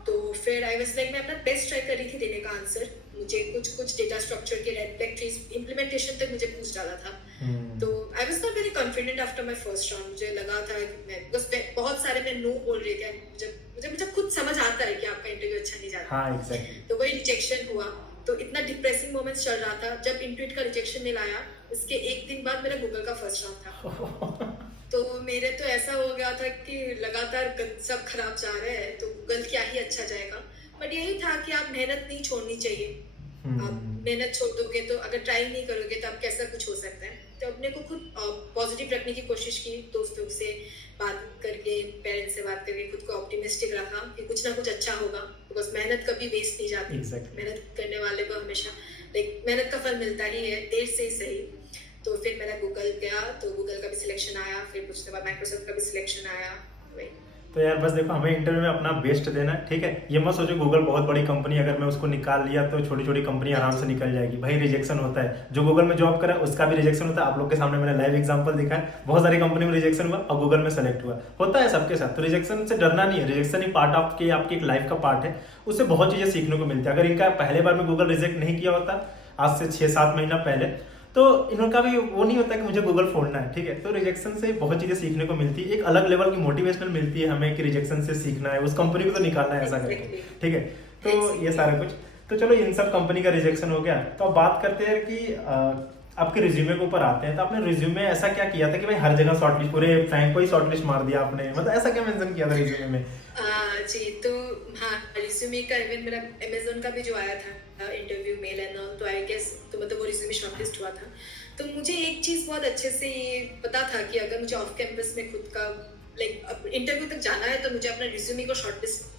तो फिर आई वाज लाइक मैं अपना बेस्ट ट्राई कर रही थी देने का आंसर। मुझे कुछ डेटा स्ट्रक्चर के रेड बैक ट्रीज इम्प्लीमेंटेशन तक मुझे पूछ डाला था। तो I was not very confident after my first round. मुझे लगा था कि मैं बस बहुत सारे मैं नो बोल रही थी। मुझे खुद समझ आता है कि आपका इंटरव्यू अच्छा नहीं जाता। हाँ, exactly. तो वही रिजेक्शन हुआ, तो इतना डिप्रेसिंग मोमेंट्स चल रहा था। जब इंट्यूट का रिजेक्शन मेल आया उसके एक दिन बाद मेरा गूगल का फर्स्ट राउंड था। तो मेरे तो ऐसा हो गया था कि लगातार सब खराब जा रहे हैं, तो गूगल क्या ही अच्छा जाएगा। बट यही था कि आप मेहनत नहीं छोड़नी चाहिए। आप मेहनत छोड़ दोगे तो अगर ट्राई नहीं करोगे तो आप कैसा कुछ हो सकता है। तो अपने को खुद पॉजिटिव रखने की कोशिश की, दोस्तों से बात करके, पेरेंट्स से बात करके खुद को ऑप्टिमिस्टिक रखा कि कुछ ना कुछ अच्छा होगा, बिकॉज मेहनत कभी वेस्ट नहीं जाती। Exactly. मेहनत करने वाले को हमेशा लाइक मेहनत का फल मिलता ही है, देर से ही सही। तो फिर मेरा गूगल गया, तो गूगल का भी सिलेक्शन आया, फिर कुछ दिन बाद माइक्रोसॉफ्ट का भी सिलेक्शन आया। वही तो यार बस देखो, हमें इंटरव्यू में अपना बेस्ट देना है, ठीक है। ये मत सोचो गूगल बहुत बड़ी कंपनी, अगर मैं उसको निकाल लिया तो छोटी छोटी कंपनी आराम से निकल जाएगी। भाई रिजेक्शन होता है, जो गूगल में जॉब करा उसका भी रिजेक्शन होता है। आप लोग के सामने मैंने लाइव एग्जांपल दिखा है, बहुत सारी कंपनी में रिजेक्शन हुआ और गूगल में सेलेक्ट हुआ। होता है सबके साथ, तो रिजेक्शन से डरना नहीं है। रिजेक्शन ही पार्ट ऑफ के आपकी एक लाइफ का पार्ट है, उससे बहुत चीजें सीखने को मिलती है। अगर इनका पहले बार में गूगल रिजेक्ट नहीं किया होता आज से 6-7 महीना पहले, तो इनका भी वो नहीं होता कि मुझे गूगल फोड़ना है, ठीक है। तो रिजेक्शन से बहुत चीजें सीखने को मिलती है, एक अलग लेवल की मोटिवेशनल मिलती है हमें कि रिजेक्शन से सीखना है, उस कंपनी को तो निकालना है ऐसा करके, ठीक है। तो ये सारा कुछ, तो चलो इन सब कंपनी का रिजेक्शन हो गया। तो अब बात करते हैं कि आपके रिज्यूमे के ऊपर आते हैं। तो आपने रिज्यूमे ऐसा क्या किया था कि भाई हर जगह शॉर्टलिस्ट, पूरे फ्रैंक को ही शॉर्टलिस्ट मार दिया आपने, मतलब ऐसा क्या मेंशन किया था रिज्यूमे में? जी, तो हाँ, रिज्यूमे का इवन मेरा अमेज़न का भी जो आया था इंटरव्यू मेल एंड ऑल, तो आई गेस तो मतलब वो रिज्यूमे शॉर्टलिस्ट हुआ था। तो मुझे एक चीज़ बहुत अच्छे से ये पता था कि अगर मुझे ऑफ कैंपस में खुद का लाइक इंटरव्यू तक जाना है तो मुझे अपना रिज्यूमे को शॉर्टलिस्ट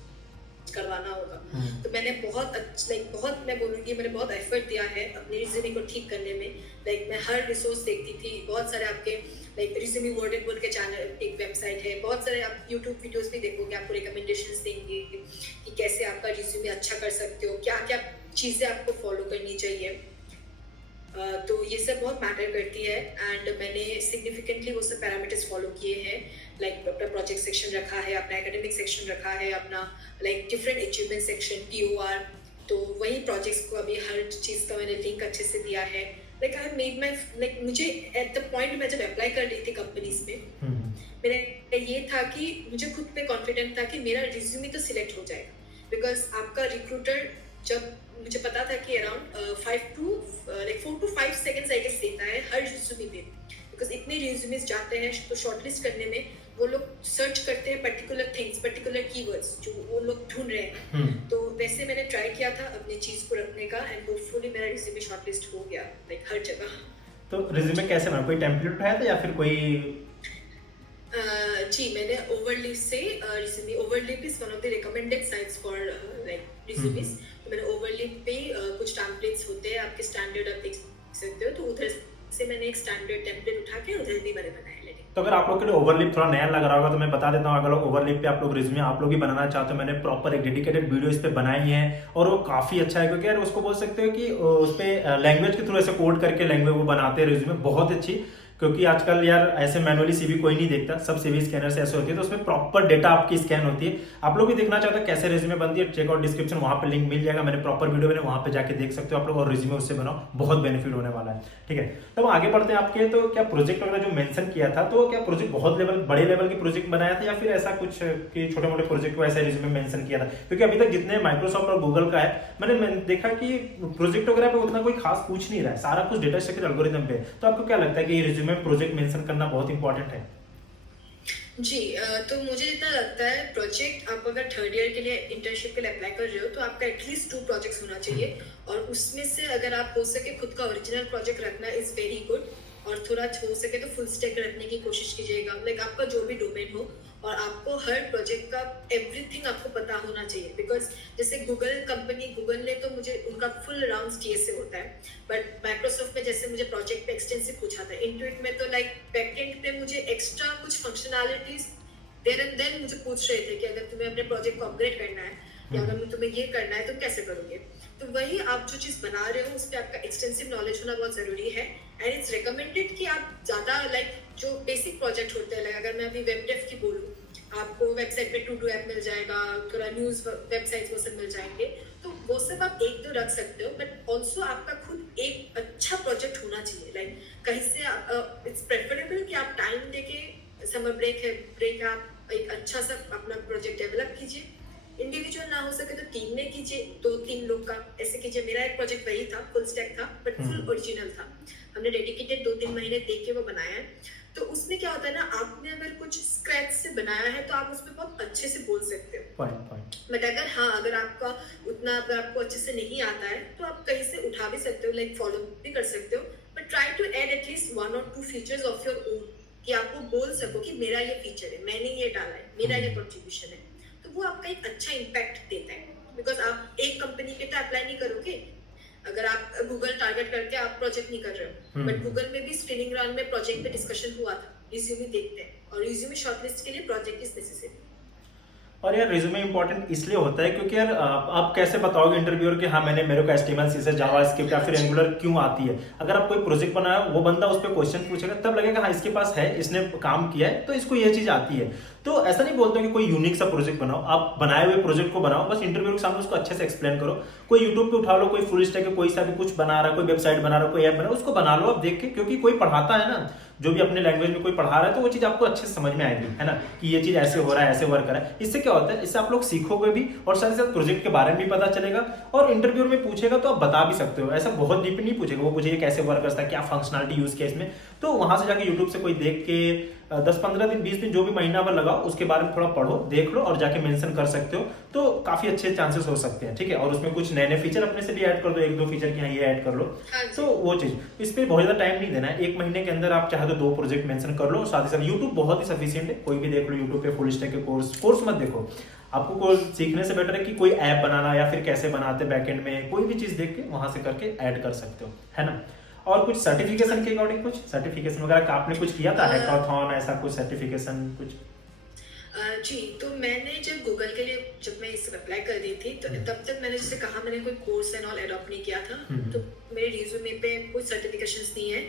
करवाना होगा। तो मैंने बहुत मैं बोलूँगी मैंने बहुत एफर्ट दिया है अपने रिज्यूमे को ठीक करने में। लाइक मैं हर रिसोर्स देखती थी, बहुत सारे आपके लाइक रिज्यूमे वर्डेड बोल के चैनल, एक वेबसाइट है, बहुत सारे आप यूट्यूब वीडियोस भी देखोगे, आपको रिकमेंडेशंस देंगे कि कैसे आपका रिज्यूमे अच्छा कर सकते हो, क्या क्या चीज़ें आपको फॉलो करनी चाहिए। तो ये सब बहुत मैटर करती है एंड मैंने सिग्निफिकेंटली वो सब पैरामीटर्स फॉलो किए हैं। लाइक अपना प्रोजेक्ट सेक्शन रखा है, अपना एकेडमिक सेक्शन रखा है, अपना like different achievement section, POR। तो वही प्रोजेक्ट्स को अभी हर चीज़ का मैंने लिंक अच्छे से दिया है। Like I have made my like मुझे एट द पॉइंट मैं जब अप्लाई कर रही थी कंपनीज में, मेरा ये था कि मुझे खुद पे कॉन्फिडेंट था कि मेरा रिज्यूमे तो सिलेक्ट हो जाएगा। बिकॉज आपका रिक्रूटर जब मुझे पता था कि around 4 to 5 seconds I guess देता है हर रिज्यूमे पे, बिकॉज इतने रिज्यूमेस जाते हैं तो शॉर्टलिस्ट करने में वो लोग सर्च करते हैं पर्टिकुलर थिंग्स, पर्टिकुलर कीवर्ड्स जो वो लोग ढूंढ रहे हैं। तो वैसे मैंने ट्राई किया था अपनी चीज़ को रखने का एंड होपफुली मेरा रिज्यूमे शॉर्टलिस्ट हो गया लाइक हर जगह। तो रिज्यूमे कैसे बना, कोई टेम्पलेट उठाया था या फिर कोई? जी, मैंने ओवरलिप से resume, Overleaf is one of the recommended sites for like resumes. तो मैंने ओवरलिप पे कुछ टेम्पलेट्स होते हैं आपके स्टैंडर्ड, आप देख सकते हो, तो उधर से मैंने एक स्टैंडर्ड टेम्पलेट उठा के उधर भी मैंने बनाया। तो अगर आप लोग के लिए ओवरलिप थोड़ा नया लग रहा होगा तो मैं बता देता हूँ, अगर ओवरलिप पे आप लोग रिज्यूमे आप लोग भी बनाना चाहते हो, मैंने प्रॉपर एक डेडिकेटेड वीडियो इस पे बनाई है और वो काफी अच्छा है, क्योंकि यार उसको बोल सकते हो कि उस पे लैंग्वेज के थ्रू ऐसे कोड करके लैंग्वेज वो बनाते हैं रिज्यूमे, बहुत अच्छी। क्योंकि आजकल यार ऐसे मैनुअली सीवी कोई नहीं देखता, सब सीवी स्कैनर से ऐसे होती है, तो उसमें प्रॉपर डेटा आपकी स्कैन होती है। आप लोग भी देखना चाहते हो कैसे रिज्यूमे बनती है, चेक आउट डिस्क्रिप्शन, वहाँ पे लिंक मिल जाएगा, मैंने प्रॉपर वीडियो मैंने वहाँ पे जाके देख सकते हो आप लोग, और रिज्यूमे उससे बनाओ, बहुत बेनिफिट होने वाला है, ठीक है। तो हम आगे बढ़ते हैं आपके, तो क्या प्रोजेक्ट वगैरह जो मेंशन किया था, तो क्या प्रोजेक्ट बहुत बड़े लेवल के प्रोजेक्ट बनाया था या फिर ऐसा कुछ कि छोटे मोटे प्रोजेक्ट को ऐसा रिज्यूमे मेंशन किया था? क्योंकि अभी तक जितने माइक्रोसॉफ्ट और गूगल का है मैंने देखा कि प्रोजेक्ट वगैरह पे उतना कोई खास पूछ नहीं रहा है, सारा कुछ डेटा स्ट्रक्चर एल्गोरिथम पे। तो आपको क्या लगता है कि रिज्यूमे प्रोजेक्ट मेंशन करना बहुत इंपॉर्टेंट है? जी, तो मुझे जितना लगता है प्रोजेक्ट, आप अगर थर्ड ईयर के लिए इंटर्नशिप के लिए अप्लाई कर रहे हो तो आपका एटलीस्ट 2 प्रोजेक्ट्स होना चाहिए, और उसमें से अगर आप हो सके खुद का ओरिजिनल प्रोजेक्ट रखना इज वेरी गुड। और थोड़ा हो सके तो फुल स्टैक रखने की कोशिश कीजिएगा, लाइक आपका जो भी डोमेन हो, और आपको हर प्रोजेक्ट का एवरीथिंग आपको पता होना चाहिए। बिकॉज जैसे गूगल ने तो मुझे उनका फुल राउंड टीएस से होता है, बट माइक्रोसॉफ्ट में जैसे मुझे प्रोजेक्ट पे एक्सटेंसिव पूछा था, इंटुइट में तो लाइक बैकएंड पे मुझे एक्स्ट्रा कुछ फंक्शनैलिटीज देयर एंड देन मुझे पूछ रहे थे कि अगर तुम्हें अपने प्रोजेक्ट को अपग्रेड करना है या अगर तुम्हें ये करना है तो कैसे करोगे। तो वही आप जो चीज़ बना रहे हो उस पर आपका एक्सटेंसिव नॉलेज होना बहुत ज़रूरी है। एंड इट्स रिकमेंडेड कि आप ज़्यादा लाइक जो बेसिक प्रोजेक्ट होते हैं, अगर मैं अभी वेब डेव की बोलूँ, आपको वेबसाइट पे टू ऐप मिल जाएगा, थोड़ा न्यूज़ वेबसाइट वो सब मिल जाएंगे, तो वो सब आप एक दो रख सकते हो, बट ऑल्सो आपका खुद एक अच्छा प्रोजेक्ट होना चाहिए। लाइक कहीं से इट्स प्रेफरेबल कि आप टाइम देके, समर ब्रेक आप एक अच्छा सा अपना प्रोजेक्ट डेवलप कीजिए। इंडिविजुअल ना हो सके तो टीम में कीजिए, 2-3 लोग का ऐसे कीजिए। मेरा एक प्रोजेक्ट वही था, फुल स्टैक था, बट फुल ओरिजिनल था। हमने डेडिकेटेड 2-3 महीने देख के वो बनाया है। तो उसमें क्या होता है ना, आपने अगर कुछ स्क्रैच से बनाया है तो आप उसमें बहुत अच्छे से बोल सकते हो। बट अगर आपका उतना अगर आपको अच्छे से नहीं आता है तो आप कहीं से उठा भी सकते हो, लाइक फॉलो भी कर सकते हो, but try to add at least 1 or 2 features of your own, कि आप वो बोल सको कि मेरा ये फीचर है, मैंने ये डाला है, मेरा ये कंट्रीब्यूशन है। तो वो आपका एक अच्छा इम्पैक्ट देता है। बिकॉज आप एक कंपनी के तो अप्लाई नहीं करोगे, अगर आप गूगल टारगेट करके आप प्रोजेक्ट नहीं कर रहे हो, बट गूगल में भी स्क्रीनिंग राउंड में प्रोजेक्ट पे डिस्कशन हुआ था, रिज्यूमे देखते हैं, और रिज्यूमे शॉर्टलिस्ट के लिए प्रोजेक्ट इज नेसेसरी। और यार रिज्यूमे इंपॉर्टेंट इसलिए होता है क्योंकि यार आप कैसे बताओगे इंटरव्यूअर कि हाँ मेरे को HTML CSS जावास्क्रिप्ट या फिर एंगुलर क्यों आती है। अगर आप कोई प्रोजेक्ट बनाया, वो बंदा उस पर क्वेश्चन पूछेगा, तब लगेगा हाँ इसके पास है, इसने काम किया है, तो इसको ये चीज आती है। तो ऐसा नहीं बोलते कि कोई यूनिक सा प्रोजेक्ट बनाओ, आप बनाए हुए प्रोजेक्ट को बनाओ, बस इंटरव्यू के सामने उसको अच्छे से एक्सप्लेन करो। कोई यूट्यूब पे उठा लो, कोई फुल स्टैक कोई सा भी कुछ बना रहा है, कोई वेबसाइट बना रहा है, कोई ऐप बना रहा है, उसको बना लो आप देख के, क्योंकि कोई पढ़ाता है ना, जो भी अपने लैंग्वेज में कोई पढ़ा रहा है, तो वो चीज आपको अच्छे से समझ में आएगी, है ना, कि ये चीज ऐसे हो रहा है, ऐसे वर्क कर रहा है। इससे क्या होता है, इससे आप लोग सीखोगे भी और साथ ही साथ प्रोजेक्ट के बारे में भी पता चलेगा। और इंटरव्यू में पूछेगा तो आप बता भी सकते हो, ऐसा बहुत डीप नहीं पूछेगा, वो पूछेगा कैसे वर्क करता है, क्या फंक्शनलिटी यूज किया इसमें, तो वहां से जाके यूट्यूब से कोई देख के 10-15 दिन 20 दिन जो भी महीना भर लगाओ, उसके बारे में थोड़ा पढ़ो, देख लो और जाके मेंशन कर सकते हो, तो काफी अच्छे चांसेस हो सकते हैं। ठीक है, और उसमें कुछ नए नए फीचर अपने से भी ऐड कर दो, 1-2 फीचर की ये ऐड कर लो, तो वो चीज, इस पे बहुत ज्यादा टाइम नहीं देना है। 1 महीने के अंदर आप चाहे तो 2 प्रोजेक्ट मेंशन कर लो। साथ ही साथ यूट्यूब बहुत ही सफिशिएंट है, कोई भी देख लो यूट्यूब पे फुल स्टैक के कोर्स मत देखो, आपको कोर्स सीखने से बेटर है कि कोई ऐप बनाना या फिर कैसे बनाते बैकएंड में, कोई भी चीज देख के वहां से करके ऐड कर सकते हो, है ना। और कुछ सर्टिफिकेशन के अकॉर्डिंग कुछ सर्टिफिकेशन वगैरह का आपने कुछ किया था, हैकाथॉन ऐसा कुछ सर्टिफिकेशन कुछ? जी, तो मैंने जब गूगल के लिए जब मैं इस अप्लाई कर रही थी, तो तब तक मैंने जैसे कहा मैंने कोई कोर्स एंड ऑल एडॉप्ट नहीं किया था, तो मेरे रिज्यूमे पे कोई सर्टिफिकेशंस नहीं है।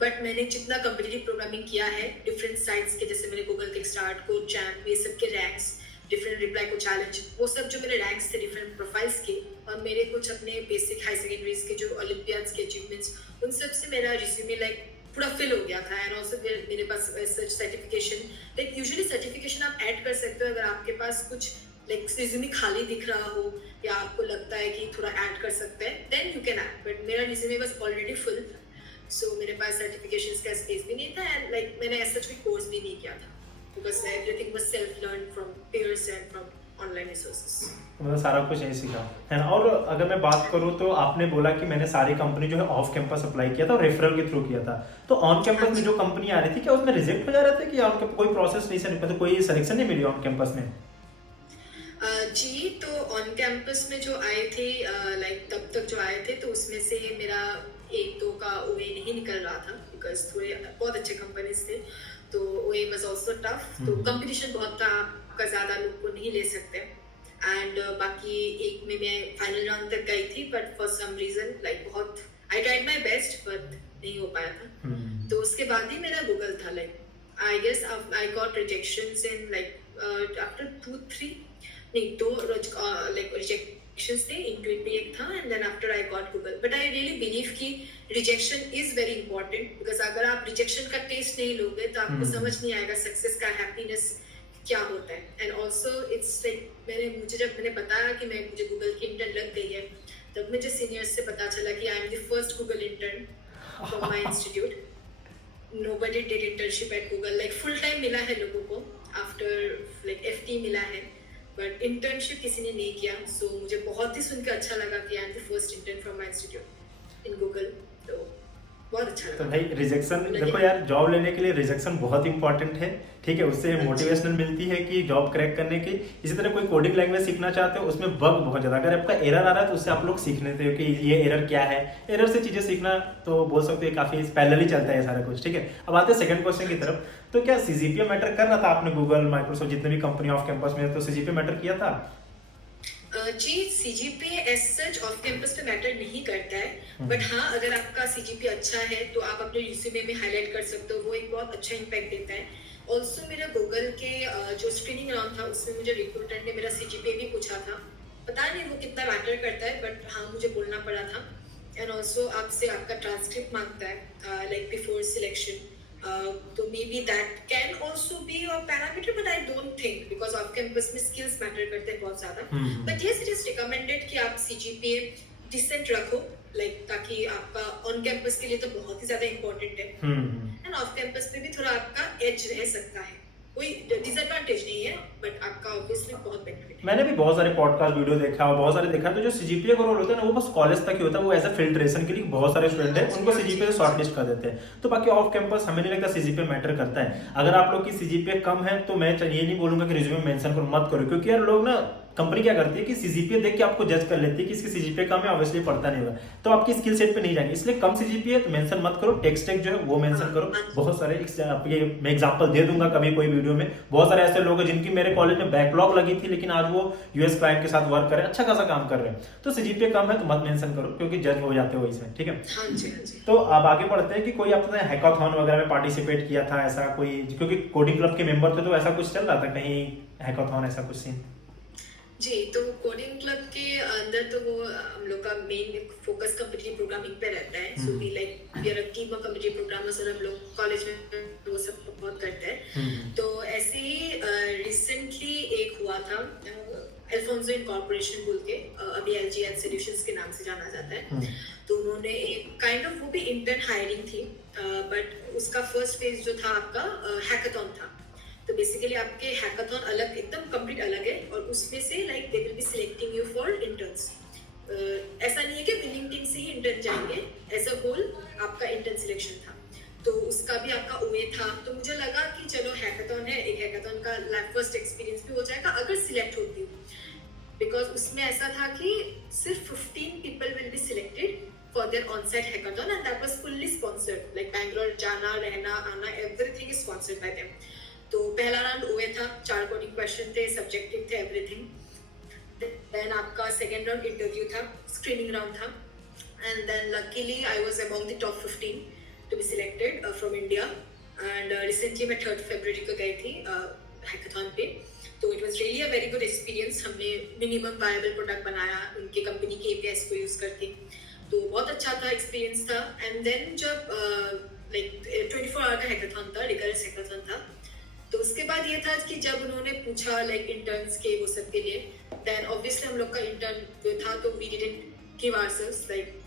बट मैंने जितना कम्पिटिटिव प्रोग्रामिंग किया है डिफरेंट साइट्स के, जैसे मैंने गूगल किकस्टार्ट, कोडचैम्प, ये सब के रैंक्स, डिफरेंट रिप्लाई को चैलेंज, वो सब जो मेरे रैंक्स थे डिफरेंट प्रोफाइल्स के, और मेरे कुछ अपने बेसिक हाई सेकेंडरीज के जो ओलंपियाड्स के अचीवमेंट्स, उन सब से मेरा रिज्यूमे लाइक पूरा फिल हो गया था। एंड ऑल्सो मेरे पास सच सर्टिफिकेशन, लाइक यूजुअली सर्टिफिकेशन आप ऐड कर सकते हो अगर आपके पास कुछ लाइक रिज्यूमे खाली दिख रहा हो या आपको लगता है कि थोड़ा ऐड कर सकते हैं, then you can add. But मेरा resume was already full, so मेरे पास सर्टिफिकेशंस का स्पेस भी नहीं था, एंड लाइक मैंने ऐसा कोई कोर्स भी नहीं किया था, because everything was self learn from peers and from online resources. मतलब सारा कुछ यही सीखा है ना। और अगर मैं बात करूँ तो आपने बोला कि मैंने सारी कंपनी जो है ऑफ कैंपस अप्लाई किया था और रेफरल के थ्रू किया था, तो ऑन कैंपस में जो कंपनी आ रही थी क्या उसमें रिजेक्ट हो जा रहे थे, कि ऑन कोई प्रोसेस नहीं से, मतलब कोई सिलेक्शन नहीं मिली ऑन कैंपस में? जी, तो ऑन कैंपस में जो आए थे लाइक तब तक जो आए थे, तो उसमें से मेरा 1-2 का ओए नहीं निकल रहा था, बिकॉज थोड़े बहुत अच्छे कंपनीज थे, तो ओए वाज आल्सो टफ, तो कंपटीशन बहुत था, आपका ज़्यादा लोग को नहीं ले सकते। एंड बाकी एक में मैं फाइनल राउंड तक गई थी, but for some reason like बहुत I tried my best but नहीं हो पाया था। तो उसके बाद ही मेरा गूगल था, like I guess I got rejections in like after 2-3 नहीं 2 लाइक रिजेक्शंस थे, इंटुइट पे एक था, and then after I got Google. But I really believe कि rejection is very important, because अगर आप रिजेक्शन का टेस्ट नहीं लोगे तो आपको समझ नहीं आएगा सक्सेस का हैप्पीनेस क्या होता है। एंड ऑल्सो इट्स लाइक जब मैंने बताया कि मुझे गूगल की इंटर्न लग गई है, तब मुझे सीनियर्स से पता चला कि I am the first Google intern from my institute. Nobody did internship at Google, like full time मिला है लोगों को, आफ्टर लाइक FT मिला है, बट इंटर्नशिप किसी ने नहीं किया। सो मुझे बहुत ही सुनकर अच्छा लगा कि I am the first intern from my institute in Google. तो बहुत अच्छा तो लगा। भाई रिजेक्शन, लगे- देखो यार जॉब लेने के लिए रिजेक्शन बहुत इंपॉर्टेंट है, ठीक है, उससे हाँ जी। मोटिवेशनल मिलती है कि जॉब क्रैक करने की। इसी तरह कोई कोडिंग लैंग्वेज सीखना चाहते हो, उसमें बग बहुत ज़्यादा, अगर आपका एरर आ रहा है तो उससे आप लोग सीख लेते हो कि ये एरर क्या है, एरर से चीज़ें सीखना तो बोल सकते हो काफ़ी पैरेलली चलता है सारा कुछ, ठीक है। अब आते हैं सेकंड क्वेश्चन की तरफ। तो क्या सीजीपीए मैटर कर रहा था? आपने गूगल, माइक्रोसॉफ्ट, जितने भी कंपनी ऑफ कैंपस में, तो सीजीपीए मैटर किया था? जी, CGPA as such off campus पे मैटर नहीं करता है, बट हाँ अगर आपका सीजीपीए अच्छा है तो आप अपने रिज्यूमे में हाईलाइट कर सकते हो, वो एक बहुत अच्छा इम्पैक्ट देता है। ऑल्सो मेरा गूगल के जो स्क्रीनिंग राउंड था उसमें मुझे रिक्रूटर ने मेरा सीजीपीए भी पूछा था, पता नहीं वो कितना मैटर करता है, बट हाँ मुझे बोलना पड़ा था। एंड ऑल्सो आपसे आपका ट्रांसक्रिप्ट मांगता है लाइक बिफोर सिलेक्शन, तो may be that can also be a parameter, but I don't think, because off campus में स्किल्स मैटर करते हैं बहुत ज्यादा। But yes, it is recommended कि आप सीजीपीए डिसेंट रखो, लाइक ताकि आपका ऑन कैंपस के लिए तो बहुत ही ज्यादा इंपॉर्टेंट है, एंड ऑफ कैंपस में भी थोड़ा आपका एज रह सकता है, कोई डिसएडवांटेज नहीं है, बट आपका ऑब्वियसली बहुत बेनिफिट है। मैंने भी बहुत सारे पॉडकास्ट वीडियो देखा और बहुत सारे देखा, तो जो सीजीपीए का रोल होता है ना वो बस कॉलेज तक ही होता है, वो एज अ फिल्ट्रेशन के लिए बहुत सारे स्टूडेंट हैं उनको सीजीपीए से शॉर्टलिस्ट कर देते हैं। तो बाकी ऑफ कैंपस हमें नहीं लगता सीजीपीए मैटर करता है। अगर आप लोग की सीजीपीए कम है तो मैं ये नहीं बोलूंगा कि रिज्यूमे में मेंशन करो, मत करो, क्योंकि यार लोग ना, कंपनी क्या करती है कि सीजीपीए देख के आपको जज कर लेती है कि इसकी सीजीपीए कम है, ऑब्वियसली पढ़ता नहीं होगा, तो आपकी स्किल सेट पे नहीं जाएंगे, इसलिए कम सीजीपीए तो मेंशन मत करो, टेक स्टैक जो है वो मेंशन करो। बहुत सारे ये मैं एग्जांपल दे दूंगा कभी कोई वीडियो में, बहुत सारे ऐसे लोग हैं जिनकी मेरे कॉलेज में बैकलॉग लगी थी लेकिन आज वो यूएस क्लाइंट के साथ वर्क कर रहे हैं, अच्छा खासा काम कर रहे हैं। तो सीजीपीए कम है तो मत मेंशन करो, क्योंकि जज हो जाते हो इसमें, ठीक है। हाँ जी, हाँ जी। तो अब आगे बढ़ते हैं कि कोई आपने हैकाथॉन वगैरह में पार्टिसिपेट किया था ऐसा कोई, क्योंकि कोडिंग क्लब के मेंबर थे, तो ऐसा कुछ चल रहा था कहीं हैकाथॉन, ऐसा कुछ सीन? जी, तो कोडिंग क्लब के अंदर तो वो हम लोग का मेन फोकस कम्पिटिटिव प्रोग्रामिंग पे रहता है, so we like we are a team of competitive programmers, और हम लोग कॉलेज में वो सब बहुत करते हैं। तो ऐसे ही रिसेंटली एक हुआ था अल्फोंसो इनकॉर्पोरेशन बोल के, अभी एलजीएन सॉल्यूशंस के नाम से जाना जाता है। तो उन्होंने एक काइंड ऑफ, वो भी इंटर्न हायरिंग थी, बट उसका फर्स्ट फेज जो था आपका हैकाथॉन था। तो बेसिकली आपके हैकाथॉन अलग, एकदम कंप्लीट अलग है, और उसमें से like they will be selecting you for interns. ऐसा नहीं है कि विनिंग टीम से ही इंटर्न जाएंगे, एज अ होल आपका इंटर्न सिलेक्शन था। तो उसका भी आपका ओए था, तो मुझे लगा कि चलो हैकाथॉन है, एक हैकाथॉन का फर्स्ट एक्सपीरियंस भी हो जाएगा अगर सिलेक्ट होती हूँ, बिकॉज उसमें ऐसा था कि सिर्फ 15 people will be selected for their on-site hackathon, and that was fully sponsored, like Bangalore जाना, रहना, आना, everything is sponsored by them. तो पहला राउंड ओए था, 4 कोडिंग क्वेश्चन थे, सब्जेक्टिव थे, एवरीथिंग। देन आपका सेकेंड राउंड इंटरव्यू था, स्क्रीनिंग राउंड था, and then luckily I was among the top 15 to be selected from India. And recently मैं 3 फरवरी को गई थी हैकाथॉन पे, तो it was really a very good experience. हमने मिनिमम वायबल प्रोडक्ट बनाया उनके कंपनी के एपीआईज को यूज करके, तो बहुत अच्छा था, एक्सपीरियंस था। एंड देन जब लाइक 24 आवर का हैकाथॉन था, रिगरस हैकाथॉन था, तो उसके बाद ये था कि जब उन्होंने पूछा लाइक इंटर्न्स के वो सब के लिए, देन ऑब्वियसली हम लोग का इंटर्न जो था, तो we didn't give ourselves, like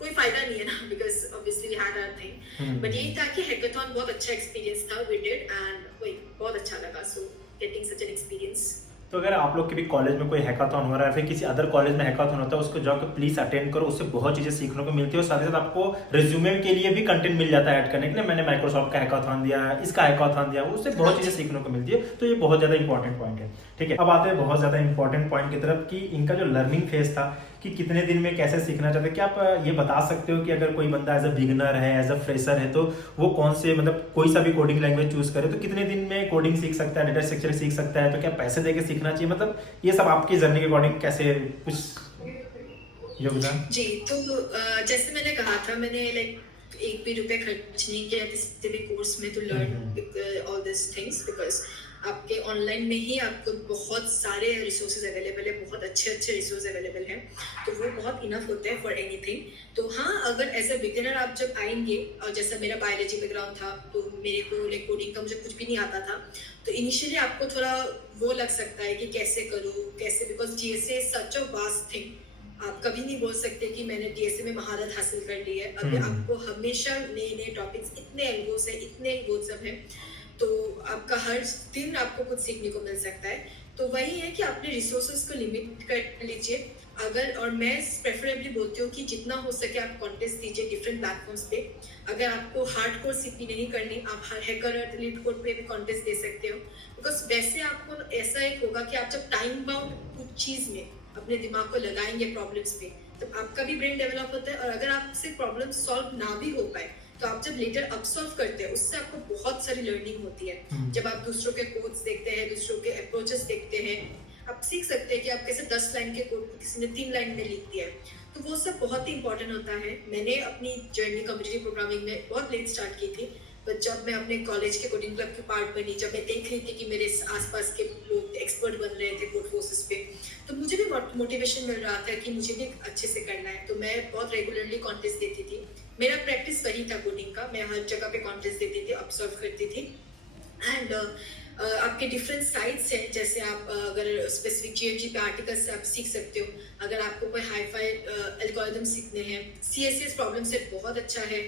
कोई फायदा नहीं है ना, because obviously we had our thing. But यही था कि हैकाथॉन बहुत अच्छा एक्सपीरियंस था, वी डिड, एंड वही बहुत अच्छा लगा, so getting such an experience. तो अगर आप लोग के भी कॉलेज में कोई हैकाथॉन हो रहा है, फिर किसी अदर कॉलेज में हैकाथॉन होता है, उसको जाकर प्लीज अटेंड करो, उससे बहुत चीजें सीखने को मिलती है, और साथ ही साथ आपको रिज्यूमे के लिए भी कंटेंट मिल जाता है ऐड करने के लिए, मैंने माइक्रोसॉफ्ट का हैकाथॉन दिया, इसका हैकाथॉन दिया, उससे बहुत चीजें सीखने को मिलती है। तो ये बहुत ज्यादा इंपॉर्टेंट पॉइंट है, ठीक है। अब आते हैं बहुत ज्यादा इंपॉर्टेंट पॉइंट की तरफ कि इनका जो लर्निंग फेज था कि कितने दिन में कैसे सीखना चाहते हैं, क्या आप ये बता सकते हो कि अगर कोई बंदा एज अ बिगिनर है, एज अ फ्रेशर है, तो वो कौन से, मतलब कोई सा भी कोडिंग लैंग्वेज चूज करे तो कितने दिन में कोडिंग सीख सकता है, डेटा स्ट्रक्चर सीख सकता है, तो क्या पैसे देके सीखना चाहिए, मतलब ये सब आपकी जर्नी के अकॉर्डिंग कैसे कुछ योगदान? जी, तो जैसे मैंने कहा था, मैंने लाइक 1 भी रुपए खर्च नहीं किया किसी भी कोर्स में to learn all this things, because आपके ऑनलाइन में ही आपको बहुत सारे रिसोर्सेज अवेलेबल है, बहुत अच्छे अच्छे रिसोर्स अवेलेबल हैं, तो वो बहुत इनफ होते हैं फॉर एनीथिंग। तो हाँ, अगर एज अ बिगिनर आप जब आएंगे, और जैसा मेरा बायोलॉजी बैकग्राउंड था, तो मेरे को लाइक कोडिंग का मुझे कुछ भी नहीं आता था, तो इनिशियली आपको थोड़ा वो लग सकता है कि कैसे करूँ, कैसे, because DSA is such a vast thing. आप कभी नहीं बोल सकते कि मैंने डीएसए में महारत हासिल कर ली है। अभी आपको हमेशा नए नए टॉपिक्स, इतने एंगल्स हैं, इतने वो सब हैं, तो आपका हर दिन आपको कुछ सीखने को मिल सकता है। तो वही है कि अपने रिसोर्सेज को लिमिट कर लीजिए, अगर, और मैं प्रेफरेबली बोलती हूँ कि जितना हो सके आप कॉन्टेस्ट दीजिए डिफरेंट प्लेटफॉर्म्स पे। अगर आपको हार्डकोर सीपी नहीं करनी, आप हैकर और लीड कोड पे भी कॉन्टेस्ट दे सकते हो, बिकॉज वैसे आपको ऐसा एक होगा कि आप जब टाइम बाउंड कुछ चीज में अपने दिमाग को लगाएंगे प्रॉब्लम्स पे, तब आपका भी ब्रेन डेवलप होता है। और अगर आपसे प्रॉब्लम सॉल्व ना भी हो पाए, तो आप जब लेटर अब सॉल्व करते हैं, उससे आपको बहुत सारी लर्निंग होती है। जब आप दूसरों के कोड्स देखते हैं, दूसरों के अप्रोचेस देखते हैं, आप सीख सकते हैं कि आप कैसे 10 लाइन के कोड को किसी ने 3 लाइन में लिख दिया है। तो वो सब बहुत ही इंपॉर्टेंट होता है। मैंने अपनी जर्नी कम्पिटिटिव प्रोग्रामिंग में बहुत लेट स्टार्ट की थी, पर जब मैं अपने कॉलेज के कोडिंग क्लब के पार्ट बनी, जब मैं देख रही थी कि मेरे आसपास के लोग एक्सपर्ट बन रहे थे कोड फोर्सेस पे, तो मुझे भी मोटिवेशन मिल रहा था कि मुझे भी अच्छे से करना है। तो मैं बहुत रेगुलरली कॉन्टेस्ट देती थी। मेरा प्रैक्टिस वही था कोडिंग का, मैं हर जगह पे कॉन्टेस्ट देती थी, ऑब्जर्व करती थी। एंड आपके डिफरेंट साइट्स हैं, जैसे आप अगर स्पेसिफिक जीएफजी पे आर्टिकल्स से आप सीख सकते हो। अगर आपको कोई हाई फाई एल्गोरिदम सीखने हैं, सीएसएस प्रॉब्लम सेट बहुत अच्छा है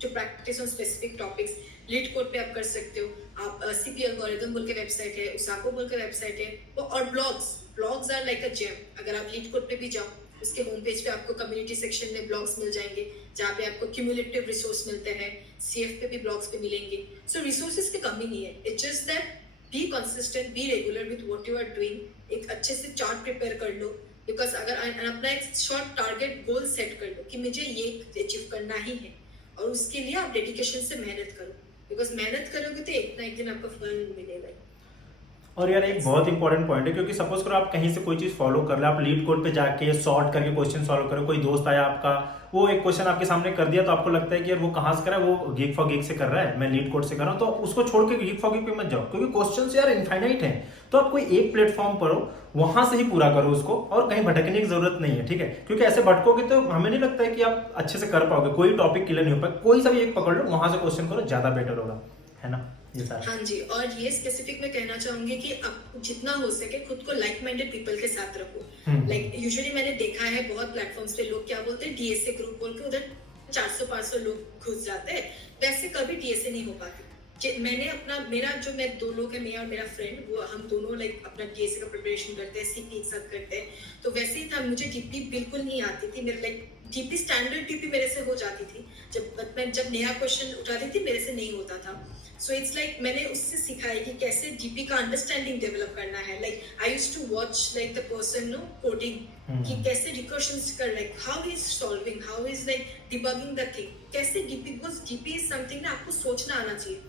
जो practice on specific topics. Leet code पे आप कर सकते हो। आप सीपी एल्गोरिदम बोल के वेबसाइट है, उसाको बोल के वेबसाइट है, और blogs are like a gem. अगर आप लीड कोड पे भी जाओ, उसके होम पेज पे आपको कम्युनिटी सेक्शन में ब्लॉग्स मिल जाएंगे, जहाँ पे आपको क्यूमुलेटिव रिसोर्स मिलते हैं। सीएफ पे भी ब्लॉग्स पे मिलेंगे। सो रिसोर्सेज की कमी नहीं है। It's just that be consistent, be regular with what you are doing. एक अच्छे से चार्ट प्रिपेयर कर लो, बिकॉज अगर अपना एक शॉर्ट टारगेट गोल सेट कर लो कि मुझे ये अचीव करना ही है, और उसके लिए आप डेडिकेशन से मेहनत करो, बिकॉज मेहनत करोगे तो एक ना एक दिन आपको फल मिलेगा। और यार एक बहुत इंपॉर्टेंट पॉइंट है, क्योंकि सपोज करो आप कहीं से कोई चीज फॉलो कर ले, आप लीड कोड पे जाके सॉर्ट करके क्वेश्चन सॉल्व करो, कोई दोस्त आया आपका, वो एक क्वेश्चन आपके सामने कर दिया, तो आपको लगता है कि यार वो कहाँ से कर रहा है, वो गीक फॉर गीक से कर रहा है, मैं लीड कोड से कर रहा हूँ, तो उसको छोड़ के गीक फॉर गीक पे मत जाओ, क्योंकि क्वेश्चन यार इनफाइनाइट है। तो आप कोई एक प्लेटफॉर्म पर हो, वहां से ही पूरा करो उसको, और कहीं भटकने की जरूरत नहीं है, ठीक है? क्योंकि ऐसे भटकोगे तो हमें नहीं लगता है कि आप अच्छे से कर पाओगे, कोई टॉपिक क्लियर नहीं हो पाए। कोई सा भी एक पकड़ लो, वहां से क्वेश्चन करो, ज्यादा बेटर होगा, है ना? ये सारा। हाँ जी, और ये स्पेसिफिक मैं कहना चाहूंगी कि आप जितना हो सके खुद को लाइक माइंडेड पीपल के साथ रखो। लाइक यूजुअली मैंने देखा है बहुत प्लेटफॉर्म्स पे लोग क्या बोलते हैं, डीएसए ग्रुप बोल के उधर 400-500 लोग घुस जाते हैं। वैसे कभी डीएसए नहीं हो पाती। मैंने अपना मैं 2 लोग हैं, मैं और मेरा फ्रेंड, वो हम दोनों लाइक अपना डीएसए का प्रिपरेशन करते हैं, सीपी एक साथ करते हैं। तो वैसे ही था, मुझे डीपी बिल्कुल नहीं आती थी। मेरे लाइक डीपी स्टैंडर्ड डीपी मेरे से हो जाती थी, जब नया क्वेश्चन उठाती थी मेरे से नहीं होता था। सो इट्स लाइक मैंने उससे सीखा है कि कैसे डीपी का अंडरस्टैंडिंग डेवलप करना है। Like I used to watch like the person no coding, कि कैसे रिकर्शंस कर, like how is solving, how is like debugging the thing, कैसे DP, because DP is something ना आपको सोचना आना चाहिए।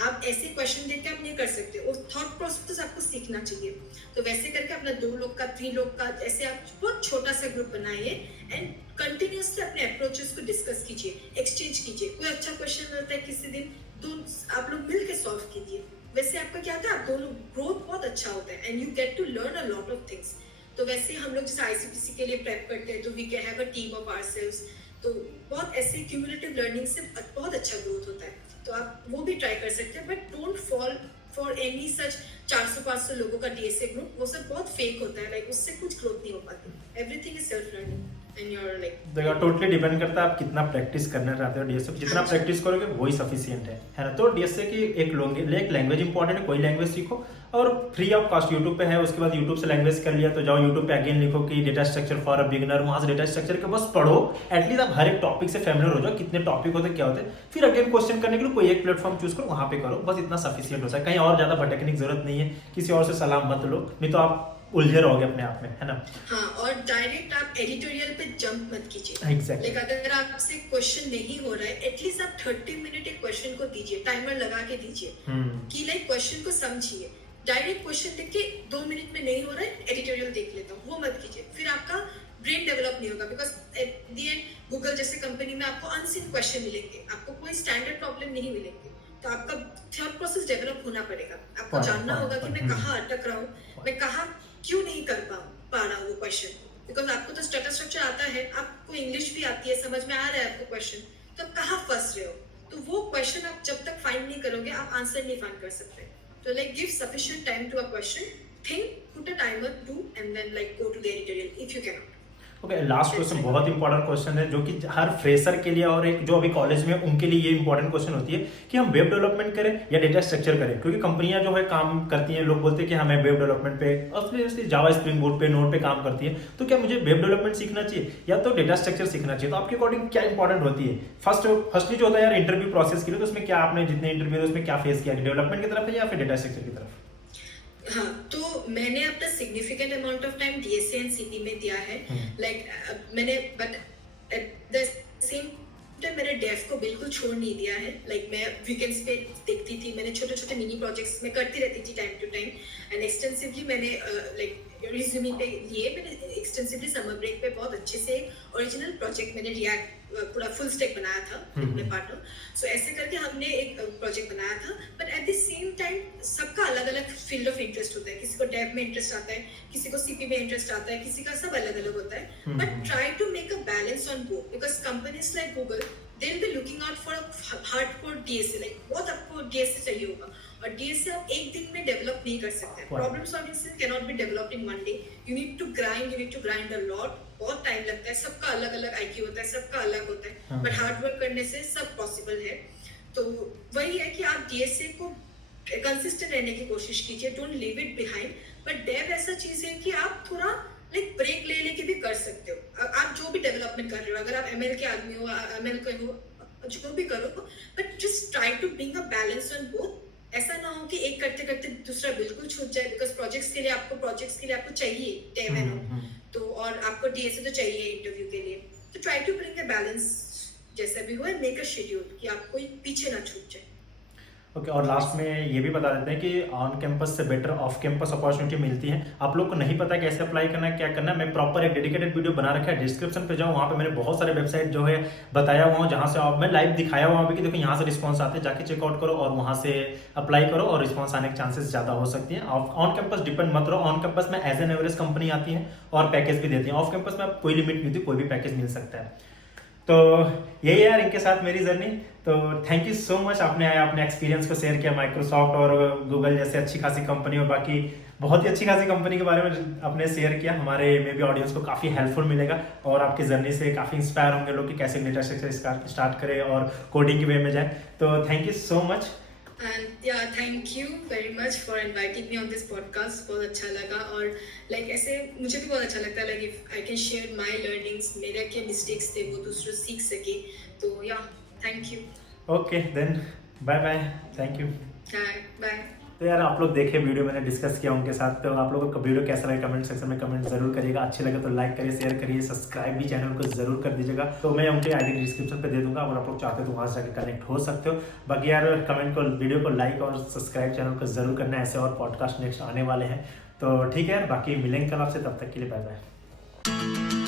आप ऐसे क्वेश्चन देख के आप नहीं कर सकते, और थॉट प्रोसेस आपको सीखना चाहिए। तो वैसे करके अपना 2 लोग का 3 लोग का ऐसे आप बहुत छोटा सा ग्रुप बनाइए, एंड कंटिन्यूसली अपने अप्रोचेस को डिस्कस कीजिए, एक्सचेंज कीजिए। कोई अच्छा क्वेश्चन रहता है किसी दिन, तो आप लोग मिल के सॉल्व कीजिए। वैसे आपका क्या होता है, आप दोनों ग्रोथ बहुत अच्छा होता है, and you get to learn a lot of things. तो वैसे हम लोग जैसे आईसीपीसी के लिए प्रेप करते हैं, तो we can have a team of ourselves. तो बहुत ऐसे क्यूमुलेटिव लर्निंग से बहुत अच्छा ग्रोथ होता है। तो आप वो भी ट्राई कर सकते हैं, but don't fall for any such 400-500 लोगों का डीएसए ग्रुप। वो सब बहुत फेक होता है, लाइक उससे कुछ ग्रोथ नहीं हो पाती। Everything is self learning, and you are like देखो टोटली डिपेंड करता है आप कितना प्रैक्टिस करना चाहते हो डीएसए। जितना प्रैक्टिस करोगे वही सफिशिएंट है ना? तो डीएसए की एक लैंग्वेज इंपॉर्टेंट है, कोई लैंग्वेज सीखो, और फ्री ऑफ कॉस्ट यूट्यूब पे है। उसके बाद यूट्यूब से लैंग्वेज कर लिया तो जाओ यूट्यूब पे अगेन लिखो कि data structure for a beginner, वहां से डेटा स्ट्रक्चर के बस पढ़ो। एटलीस्ट आप हर एक टॉपिक से फैमिलियर हो जाओ, कितने टॉपिक होते हैं, क्या होते हैं। फिर अगेन क्वेश्चन करने के लिए कोई एक प्लेटफॉर्म चूज करो, वहां पे करो, बस इतना सफिशिएंट होता है। कहीं और ज्यादा भटकने की जरूरत नहीं है, किसी और से सलाह मत लो, नहीं तो आप उलझे रहोगे अपने आप में, है ना? हाँ, और डायरेक्ट आप एडिटोरियल पे जंप मत कीजिए। Exactly. लाइक अगर आपसे क्वेश्चन नहीं हो रहा है, एटलीस्ट आप 30 मिनट एक क्वेश्चन को दीजिए, टाइमर लगा के दीजिए, कि लाइक क्वेश्चन को समझिए। डायरेक्ट क्वेश्चन देख के 2 मिनट में नहीं हो रहा है, एडिटोरियल देख लेता हूँ, वो मत कीजिए। फिर आपका ब्रेन डेवलप नहीं होगा, because at the end Google जैसे कंपनी में आपको अनसीन क्वेश्चन मिलेंगे, आपको कोई स्टैंडर्ड प्रॉब्लम नहीं मिलेंगे। तो आपका थॉट प्रोसेस डेवलप होना पड़ेगा। आपको जानना होगा कि मैं कहाँ अटक रहा हूँ, मैं कहाँ क्यों नहीं कर पा रहा हूँ वो क्वेश्चन। बिकॉज आपको तो डाटा स्ट्रक्चर आता है, आपको इंग्लिश भी आती है, समझ में आ रहा है आपको क्वेश्चन, तो आप कहाँ फंस रहे हो। तो वो क्वेश्चन आप जब तक फाइंड नहीं करोगे, आप आंसर नहीं फाइंड कर सकते। तो like give sufficient time to a question, think, put a timer, do, and then like go to the editorial if you can not. Okay, last question बहुत इंपॉर्टेंट क्वेश्चन है जो कि हर फ्रेशर के लिए और एक जो अभी कॉलेज में उनके लिए ये इंपॉर्टेंट क्वेश्चन होती है कि हम वेब डेवलपमेंट करें या डेटा स्ट्रक्चर करें, क्योंकि कंपनियां जो है काम करती हैं, लोग बोलते हैं कि हमें वेब डेवलपमेंट पे और जावा स्प्रिंग बोट पे नोड पे काम करती है, तो क्या मुझे वेब डेवलपमेंट सीखना चाहिए या तो डेटा स्ट्रक्चर सीखना चाहिए? तो आपके अकॉर्डिंग क्या इंपॉर्टेंट होती है? फर्स्टली जो होता है यार इंटरव्यू प्रोसेस के लिए, तो उसमें क्या आपने जितने इंटरव्यू है उसमें क्या फेस किया, डेवलपमेंट की तरफ है या फिर डेटा स्ट्रक्चर की तरफ? हाँ, तो मैंने अपना significant amount of time DSA and CP में दिया है, लाइक मैंने, but at the same time मैंने डेव को बिल्कुल छोड़ नहीं दिया है। लाइक मैं वीकेंड्स पे देखती थी, मैंने छोटे छोटे मिनी प्रोजेक्ट्स में करती रहती थी time to time, and extensively मैंने लाइक रिज्यूमे पे लिए, मैंने एक्सटेंसिवली समर ब्रेक पे बहुत अच्छे से ओरिजिनल प्रोजेक्ट मैंने रिएक्ट पूरा फुल स्टैक बनाया था अपने पार्टनर। सो ऐसे करके हमने एक प्रोजेक्ट बनाया था, but at the same time सबका अलग अलग फील्ड ऑफ इंटरेस्ट होता है, किसी को डेव में इंटरेस्ट आता है, किसी को सीपी में इंटरेस्ट आता है, किसी का सब अलग अलग होता है, but try to make a balance on both, because companies like Google they will be looking out for a hardcore DSA, like बहुत आपको डीएसए चाहिए होगा, और डीएसए आप एक दिन में डेवलप नहीं कर सकते। Problem solving skill can not be developed in one day, you need to grind a lot, बहुत टाइम लगता है, सबका अलग अलग आईक्यू होता है, सबका अलग होता है, बट हार्ड वर्क करने से सब पॉसिबल है। तो वही है कि आप डीएसए को कंसिस्टेंट रहने की कोशिश कीजिए, don't leave it behind, but dev ऐसा चीज है कि आप थोड़ा लाइक ब्रेक ले लेके भी कर सकते हो। आप जो भी डेवलपमेंट कर रहे हो, अगर आप एमएल के आदमी हो, एमएल के हो, जो भी करो, but just try to bring a balance on both. ऐसा ना हो कि एक करते करते दूसरा बिल्कुल छूट जाए, बिकॉज प्रोजेक्ट्स के लिए आपको चाहिए डेव एंड ऑल, तो और आपको डीएसए तो चाहिए इंटरव्यू के लिए, तो try to bring a balance जैसा भी हो, मेक अ शेड्यूल कि आप कोई पीछे ना छूट जाए। ओके, और लास्ट में ये भी बता देते हैं कि ऑन कैंपस से बेटर ऑफ कैंपस अपॉर्चुनिटी मिलती है। आप लोग को नहीं पता कैसे अप्लाई करना है, क्या करना है, मैं प्रॉपर एक डेडिकेटेड वीडियो बना रखा है, डिस्क्रिप्शन पे जाओ, वहाँ पे मैंने बहुत सारे वेबसाइट जो है बताया हुआ हूँ, जहाँ से आप मैं लाइव दिखाया हुआ भी कि देखो यहाँ से रिस्पॉन्स आते हैं, जाके चेकआउट करो और वहाँ से अप्लाई करो और रिस्पॉन्स आने के चांसेस ज़्यादा हो सकती हैं। ऑन कैंपस डिपेंड मत रहो, ऑन कैंपस में एज एन एवरेज कंपनी आती है और पैकेज भी देती है, ऑफ कैंपस में कोई लिमिट नहीं होती, कोई भी पैकेज मिल सकता है। तो यही है यार इनके साथ मेरी जर्नी। तो थैंक यू सो मच, आपने आया, अपने एक्सपीरियंस को शेयर किया माइक्रोसॉफ्ट और गूगल जैसे अच्छी खासी कंपनी और बाकी बहुत ही अच्छी खासी कंपनी के बारे में आपने शेयर किया। हमारे में भी ऑडियंस को काफ़ी हेल्पफुल मिलेगा और आपकी जर्नी से काफ़ी इंस्पायर होंगे लोग कि कैसे डेटा स्ट्रक्चर स्टार्ट करें और कोडिंग के वे में जाए। तो thank you so much. And yeah, thank you very much for inviting me on this podcast. बहुत अच्छा लगा, और like ऐसे मुझे भी बहुत अच्छा लगता है, like if I can share my learnings, मेरे क्या mistakes थे वो दूसरों सीख सके, तो yeah, thank you. Okay then bye bye, thank you. Bye. तो यार आप लोग देखे वीडियो मैंने डिस्कस किया उनके साथ, तो आप लोगों को वीडियो कैसा लगा कमेंट सेक्शन में कमेंट जरूर करिएगा, अच्छे लगे तो लाइक करिए, शेयर करिए, सब्सक्राइब भी चैनल को जरूर कर दीजिएगा। तो मैं उनकी आईडी डिस्क्रिप्शन पे दे दूंगा, अगर आप लोग चाहते हो तो वहाँ से जाकर कनेक्ट हो सकते हो। बाकी यार कमेंट को, वीडियो को लाइक और सब्सक्राइब चैनल को जरूर करना, ऐसे और पॉडकास्ट नेक्स्ट आने वाले हैं। तो ठीक है यार, बाकी मिलेंगे कल आपसे, तब तक के लिए बाय बाय।